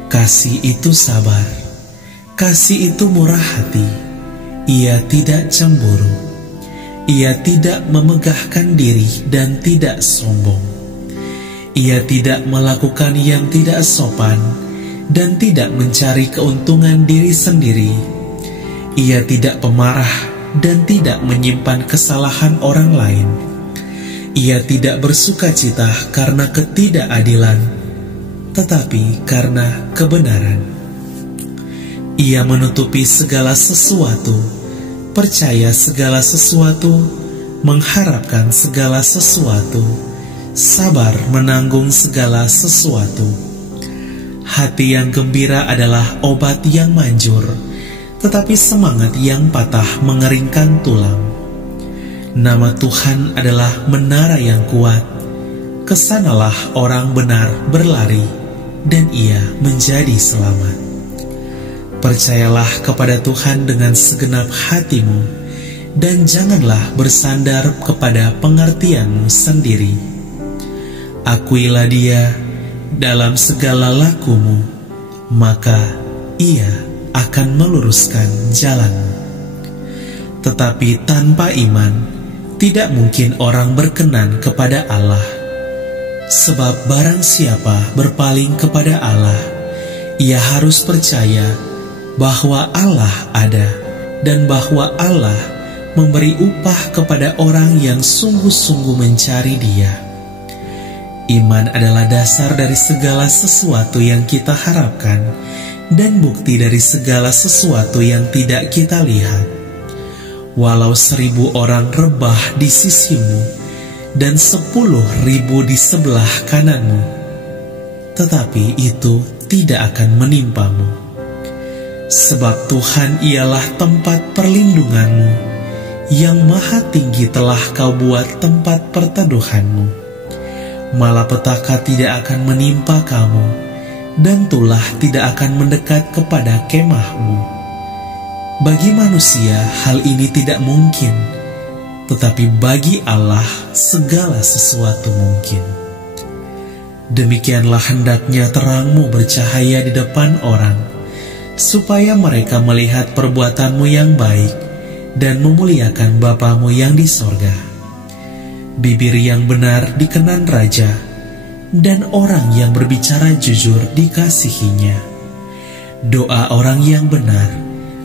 Kasih itu sabar, kasih itu murah hati, ia tidak cemburu. Ia tidak memegahkan diri dan tidak sombong. Ia tidak melakukan yang tidak sopan dan tidak mencari keuntungan diri sendiri. Ia tidak pemarah dan tidak menyimpan kesalahan orang lain. Ia tidak bersukacita karena ketidakadilan, tetapi karena kebenaran. Ia menutupi segala sesuatu, percaya segala sesuatu, mengharapkan segala sesuatu, sabar menanggung segala sesuatu. Hati yang gembira adalah obat yang manjur, tetapi semangat yang patah mengeringkan tulang. Nama Tuhan adalah menara yang kuat, kesanalah orang benar berlari, dan ia menjadi selamat. Percayalah kepada Tuhan dengan segenap hatimu, dan janganlah bersandar kepada pengertianmu sendiri. Akuilah Dia dalam segala lakumu, maka Ia akan meluruskan jalanmu. Tetapi tanpa iman, tidak mungkin orang berkenan kepada Allah. Sebab barang siapa berpaling kepada Allah, ia harus percaya bahwa Allah ada, dan bahwa Allah memberi upah kepada orang yang sungguh-sungguh mencari Dia. Iman adalah dasar dari segala sesuatu yang kita harapkan, dan bukti dari segala sesuatu yang tidak kita lihat. Walau 1000 orang rebah di sisimu, dan 10.000 di sebelah kananmu, tetapi itu tidak akan menimpamu. Sebab Tuhan ialah tempat perlindunganmu, yang maha tinggi telah kau buat tempat perteduhanmu. Malapetaka tidak akan menimpa kamu, dan tulah tidak akan mendekat kepada kemahmu. Bagi manusia hal ini tidak mungkin, tetapi bagi Allah segala sesuatu mungkin. Demikianlah hendaknya terangmu bercahaya di depan orang, supaya mereka melihat perbuatanmu yang baik dan memuliakan Bapamu yang di sorga. Bibir yang benar dikenan raja, dan orang yang berbicara jujur dikasihinya. Doa orang yang benar,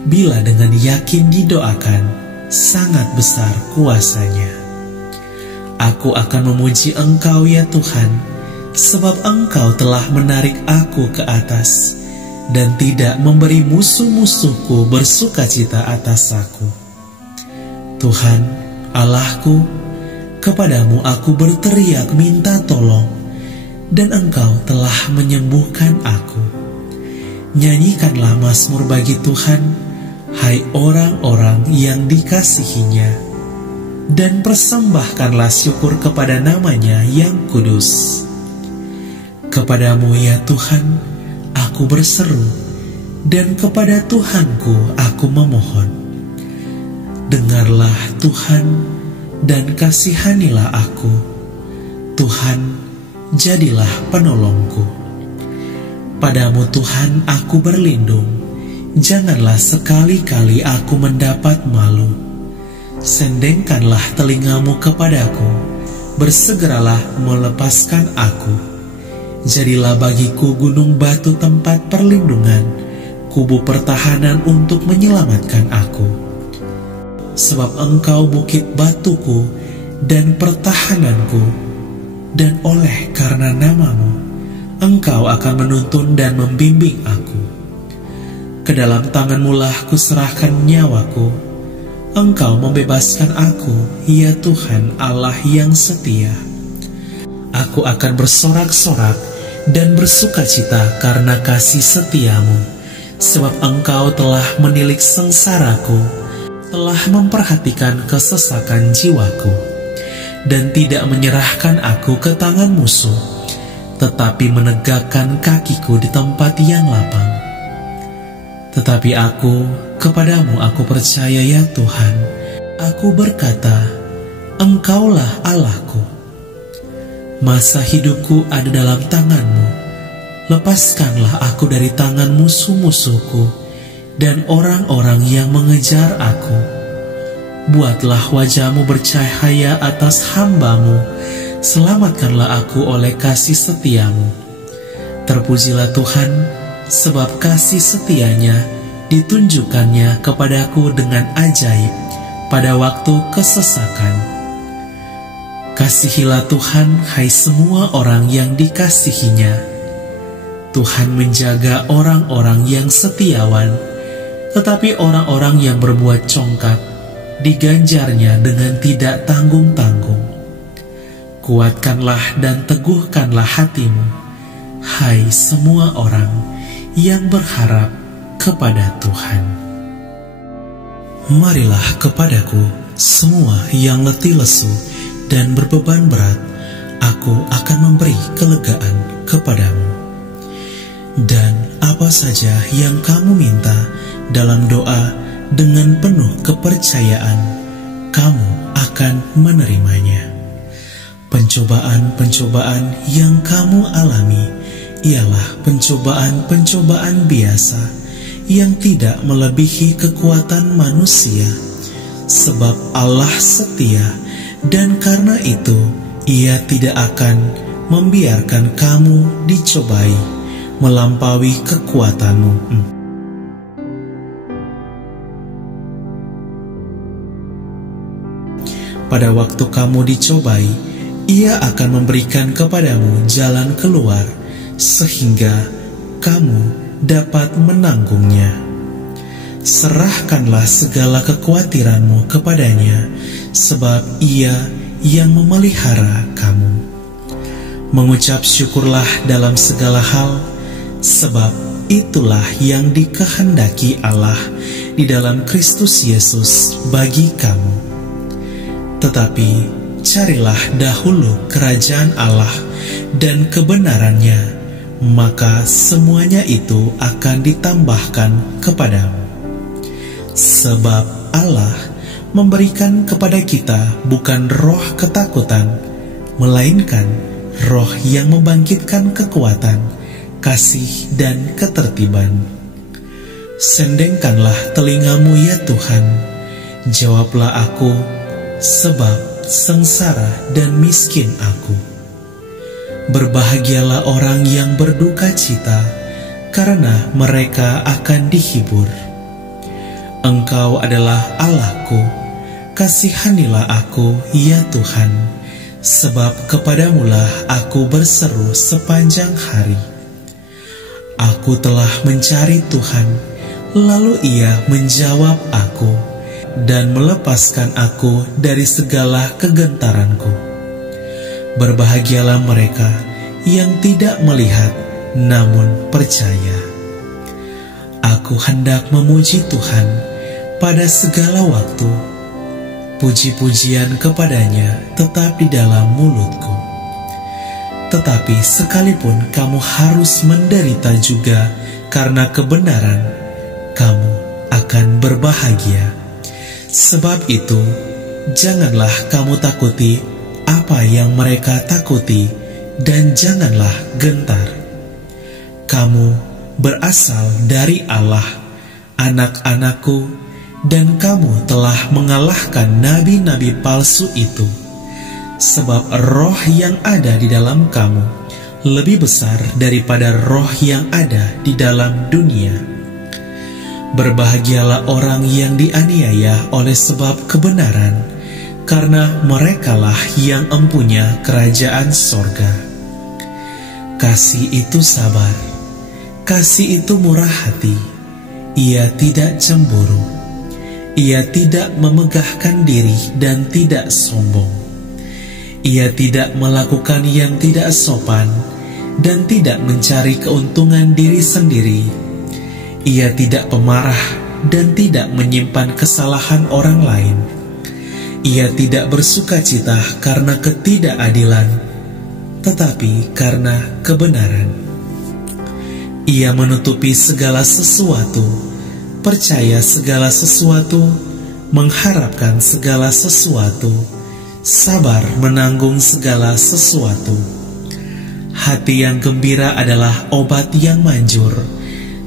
bila dengan yakin didoakan, sangat besar kuasanya. Aku akan memuji Engkau ya Tuhan, sebab Engkau telah menarik aku ke atas, dan tidak memberi musuh-musuhku bersukacita atas aku. Tuhan, Allahku, kepadamu aku berteriak minta tolong, dan Engkau telah menyembuhkan aku. Nyanyikanlah mazmur bagi Tuhan, hai orang-orang yang dikasihinya. dan persembahkanlah syukur kepada nama-Nya yang kudus. Kepadamu ya Tuhan, aku berseru, dan kepada Tuhanku aku memohon. Dengarlah Tuhan, dan kasihanilah aku. Tuhan, jadilah penolongku. Padamu Tuhan aku berlindung, janganlah sekali-kali aku mendapat malu. Sendengkanlah telingamu kepadaku, bersegeralah melepaskan aku. Jadilah bagiku gunung batu tempat perlindungan, kubu pertahanan untuk menyelamatkan aku. Sebab Engkau bukit batuku dan pertahananku, dan oleh karena nama-Mu, Engkau akan menuntun dan membimbing aku. Ke dalam tangan-Mu lah kuserahkan nyawaku. Engkau membebaskan aku, ya Tuhan Allah yang setia. Aku akan bersorak-sorak dan bersukacita karena kasih setia-Mu, sebab Engkau telah menilik sengsaraku, telah memperhatikan kesesakan jiwaku, dan tidak menyerahkan aku ke tangan musuh, tetapi menegakkan kakiku di tempat yang lapang. Tetapi kepadamu aku percaya ya Tuhan. Aku berkata, Engkaulah Allahku. Masa hidupku ada dalam tangan-Mu. Lepaskanlah aku dari tangan musuh-musuhku dan orang-orang yang mengejar aku. Buatlah wajah-Mu bercahaya atas hamba-Mu. Selamatkanlah aku oleh kasih setia-Mu. Terpujilah Tuhan, sebab kasih setia-Nya ditunjukkannya kepadaku dengan ajaib pada waktu kesesakan. Kasihilah Tuhan, hai semua orang yang dikasihi-Nya. Tuhan menjaga orang-orang yang setiawan, tetapi orang-orang yang berbuat congkak diganjar-Nya dengan tidak tanggung-tanggung. Kuatkanlah dan teguhkanlah hatimu, hai semua orang yang berharap kepada Tuhan. Marilah kepadaku semua yang letih lesu dan berbeban berat, aku akan memberi kelegaan kepadamu. Dan apa saja yang kamu minta dalam doa dengan penuh kepercayaan, kamu akan menerimanya. Pencobaan-pencobaan yang kamu alami ialah pencobaan-pencobaan biasa yang tidak melebihi kekuatan manusia, sebab Allah setia, dan karena itu Ia tidak akan membiarkan kamu dicobai melampaui kekuatanmu. Pada waktu kamu dicobai, Ia akan memberikan kepadamu jalan keluar, sehingga kamu dapat menanggungnya. Serahkanlah segala kekhawatiranmu kepada-Nya, sebab Ia yang memelihara kamu. Mengucap syukurlah dalam segala hal, sebab itulah yang dikehendaki Allah di dalam Kristus Yesus bagi kamu. Tetapi carilah dahulu kerajaan Allah dan kebenaran-Nya, maka semuanya itu akan ditambahkan kepadamu. Sebab Allah memberikan kepada kita bukan roh ketakutan, melainkan roh yang membangkitkan kekuatan, kasih, dan ketertiban. Sendengkanlah telingamu ya Tuhan, jawablah aku, sebab sengsara dan miskin aku. Berbahagialah orang yang berduka cita, karena mereka akan dihibur. Engkau adalah Allahku, kasihanilah aku ya Tuhan, sebab kepadamulah aku berseru sepanjang hari. Aku telah mencari Tuhan, lalu Ia menjawab aku, dan melepaskan aku dari segala kegentaranku. Berbahagialah mereka yang tidak melihat, namun percaya. Aku hendak memuji Tuhan pada segala waktu. puji-pujian kepadanya tetap di dalam mulutku. Tetapi sekalipun kamu harus menderita juga karena kebenaran, kamu akan berbahagia. Sebab itu, janganlah kamu takuti apa yang mereka takuti, dan janganlah gentar. Kamu berasal dari Allah, anak-anakku, dan kamu telah mengalahkan nabi-nabi palsu itu. Sebab roh yang ada di dalam kamu lebih besar daripada roh yang ada di dalam dunia. Berbahagialah orang yang dianiaya oleh sebab kebenaran, karena merekalah yang empunya kerajaan sorga. Kasih itu sabar, kasih itu murah hati, ia tidak cemburu, ia tidak memegahkan diri dan tidak sombong. Ia tidak melakukan yang tidak sopan dan tidak mencari keuntungan diri sendiri. Ia tidak pemarah dan tidak menyimpan kesalahan orang lain. Ia tidak bersukacita karena ketidakadilan, tetapi karena kebenaran. Ia menutupi segala sesuatu, percaya segala sesuatu, mengharapkan segala sesuatu, sabar menanggung segala sesuatu. Hati yang gembira adalah obat yang manjur,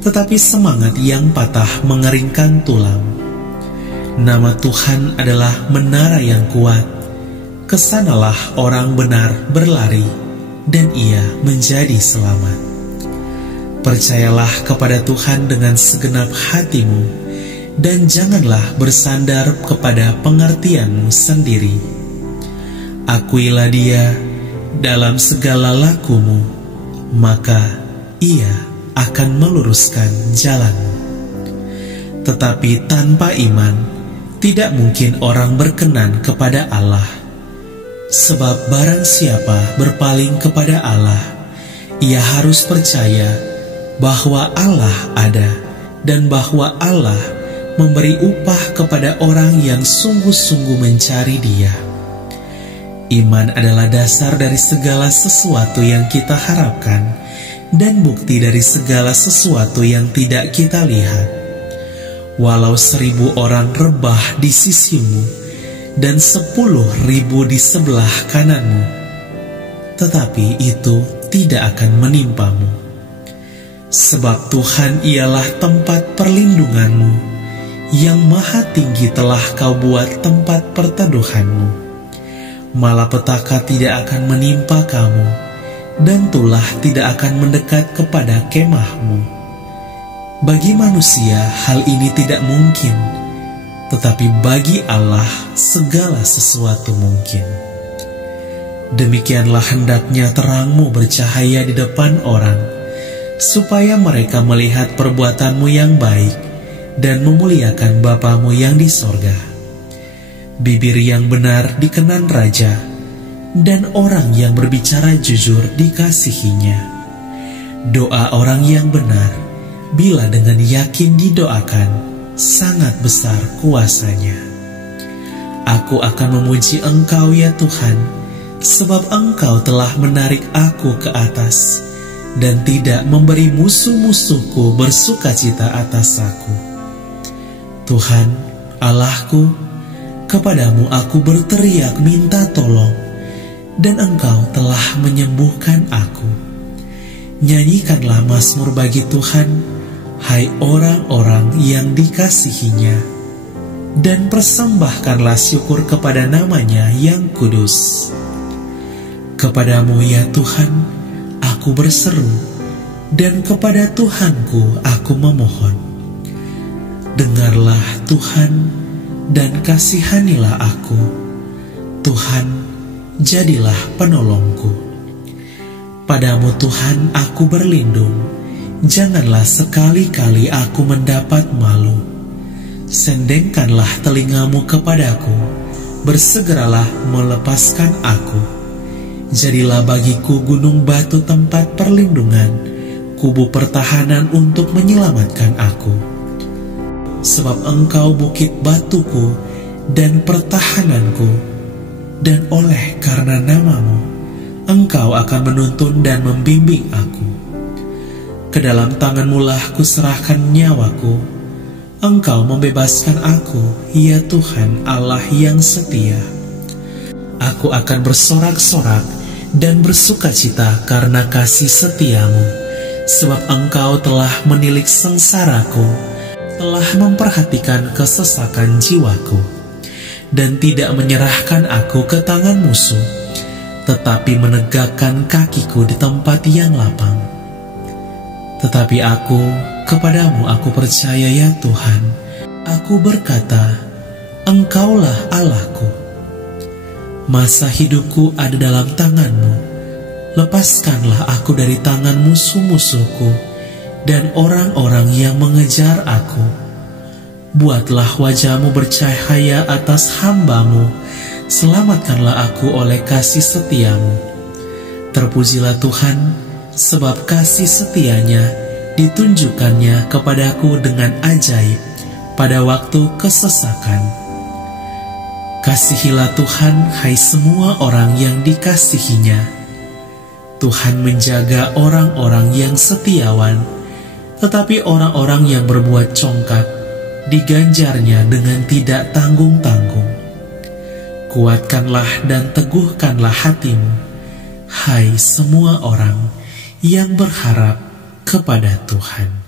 tetapi semangat yang patah mengeringkan tulang. Nama Tuhan adalah menara yang kuat, kesanalah orang benar berlari, dan ia menjadi selamat. Percayalah kepada Tuhan dengan segenap hatimu, dan janganlah bersandar kepada pengertianmu sendiri. Akuilah Dia dalam segala lakumu, maka Ia akan meluruskan jalanmu. Tetapi tanpa iman, tidak mungkin orang berkenan kepada Allah. Sebab barang siapa berpaling kepada Allah, ia harus percaya bahwa Allah ada, dan bahwa Allah memberi upah kepada orang yang sungguh-sungguh mencari Dia. Iman adalah dasar dari segala sesuatu yang kita harapkan, dan bukti dari segala sesuatu yang tidak kita lihat. Walau 1000 orang rebah di sisimu, dan 10.000 di sebelah kananmu, tetapi itu tidak akan menimpamu. Sebab Tuhan ialah tempat perlindunganmu, yang maha tinggi telah kau buat tempat perteduhanmu. Malapetaka tidak akan menimpa kamu, dan tulah tidak akan mendekat kepada kemahmu. Bagi manusia hal ini tidak mungkin, tetapi bagi Allah segala sesuatu mungkin. Demikianlah hendaknya terangmu bercahaya di depan orang, supaya mereka melihat perbuatanmu yang baik dan memuliakan Bapamu yang di sorga. Bibir yang benar dikenan raja, dan orang yang berbicara jujur dikasihinya. Doa orang yang benar, bila dengan yakin didoakan, sangat besar kuasanya. Aku akan memuji Engkau ya Tuhan, sebab Engkau telah menarik aku ke atas, dan tidak memberi musuh-musuhku bersukacita atas aku. Tuhan, Allahku, kepadamu aku berteriak minta tolong, dan Engkau telah menyembuhkan aku. Nyanyikanlah mazmur bagi Tuhan, hai orang-orang yang dikasihinya, dan persembahkanlah syukur kepada namanya yang kudus. Kepadamu ya Tuhan, aku berseru, dan kepada Tuhanku aku memohon. Dengarlah Tuhan, dan kasihanilah aku. Tuhan, jadilah penolongku. Padamu Tuhan aku berlindung, janganlah sekali-kali aku mendapat malu. Sendengkanlah telingamu kepadaku, bersegeralah melepaskan aku. Jadilah bagiku gunung batu tempat perlindungan, kubu pertahanan untuk menyelamatkan aku. Sebab Engkau bukit batuku dan pertahananku, dan oleh karena nama-Mu, Engkau akan menuntun dan membimbing aku. Ke dalam tangan-Mu lah kuserahkan nyawaku. Engkau membebaskan aku, ya Tuhan Allah yang setia. Aku akan bersorak-sorak dan bersukacita karena kasih setia-Mu, sebab Engkau telah menilik sengsaraku, telah memperhatikan kesesakan jiwaku, dan tidak menyerahkan aku ke tangan musuh, tetapi menegakkan kakiku di tempat yang lapang. Tetapi aku, kepadamu aku percaya ya Tuhan. Aku berkata, Engkaulah Allahku. Masa hidupku ada dalam tangan-Mu. Lepaskanlah aku dari tangan musuh-musuhku dan orang-orang yang mengejar aku. Buatlah wajah-Mu bercahaya atas hamba-Mu. Selamatkanlah aku oleh kasih setia-Mu. Terpujilah Tuhan, sebab kasih setianya ditunjukkannya kepadaku dengan ajaib pada waktu kesesakan. Kasihilah Tuhan, hai semua orang yang dikasihinya. Tuhan menjaga orang-orang yang setiawan, tetapi orang-orang yang berbuat congkak diganjarnya dengan tidak tanggung-tanggung. Kuatkanlah dan teguhkanlah hatimu, hai semua orang yang berharap kepada Tuhan.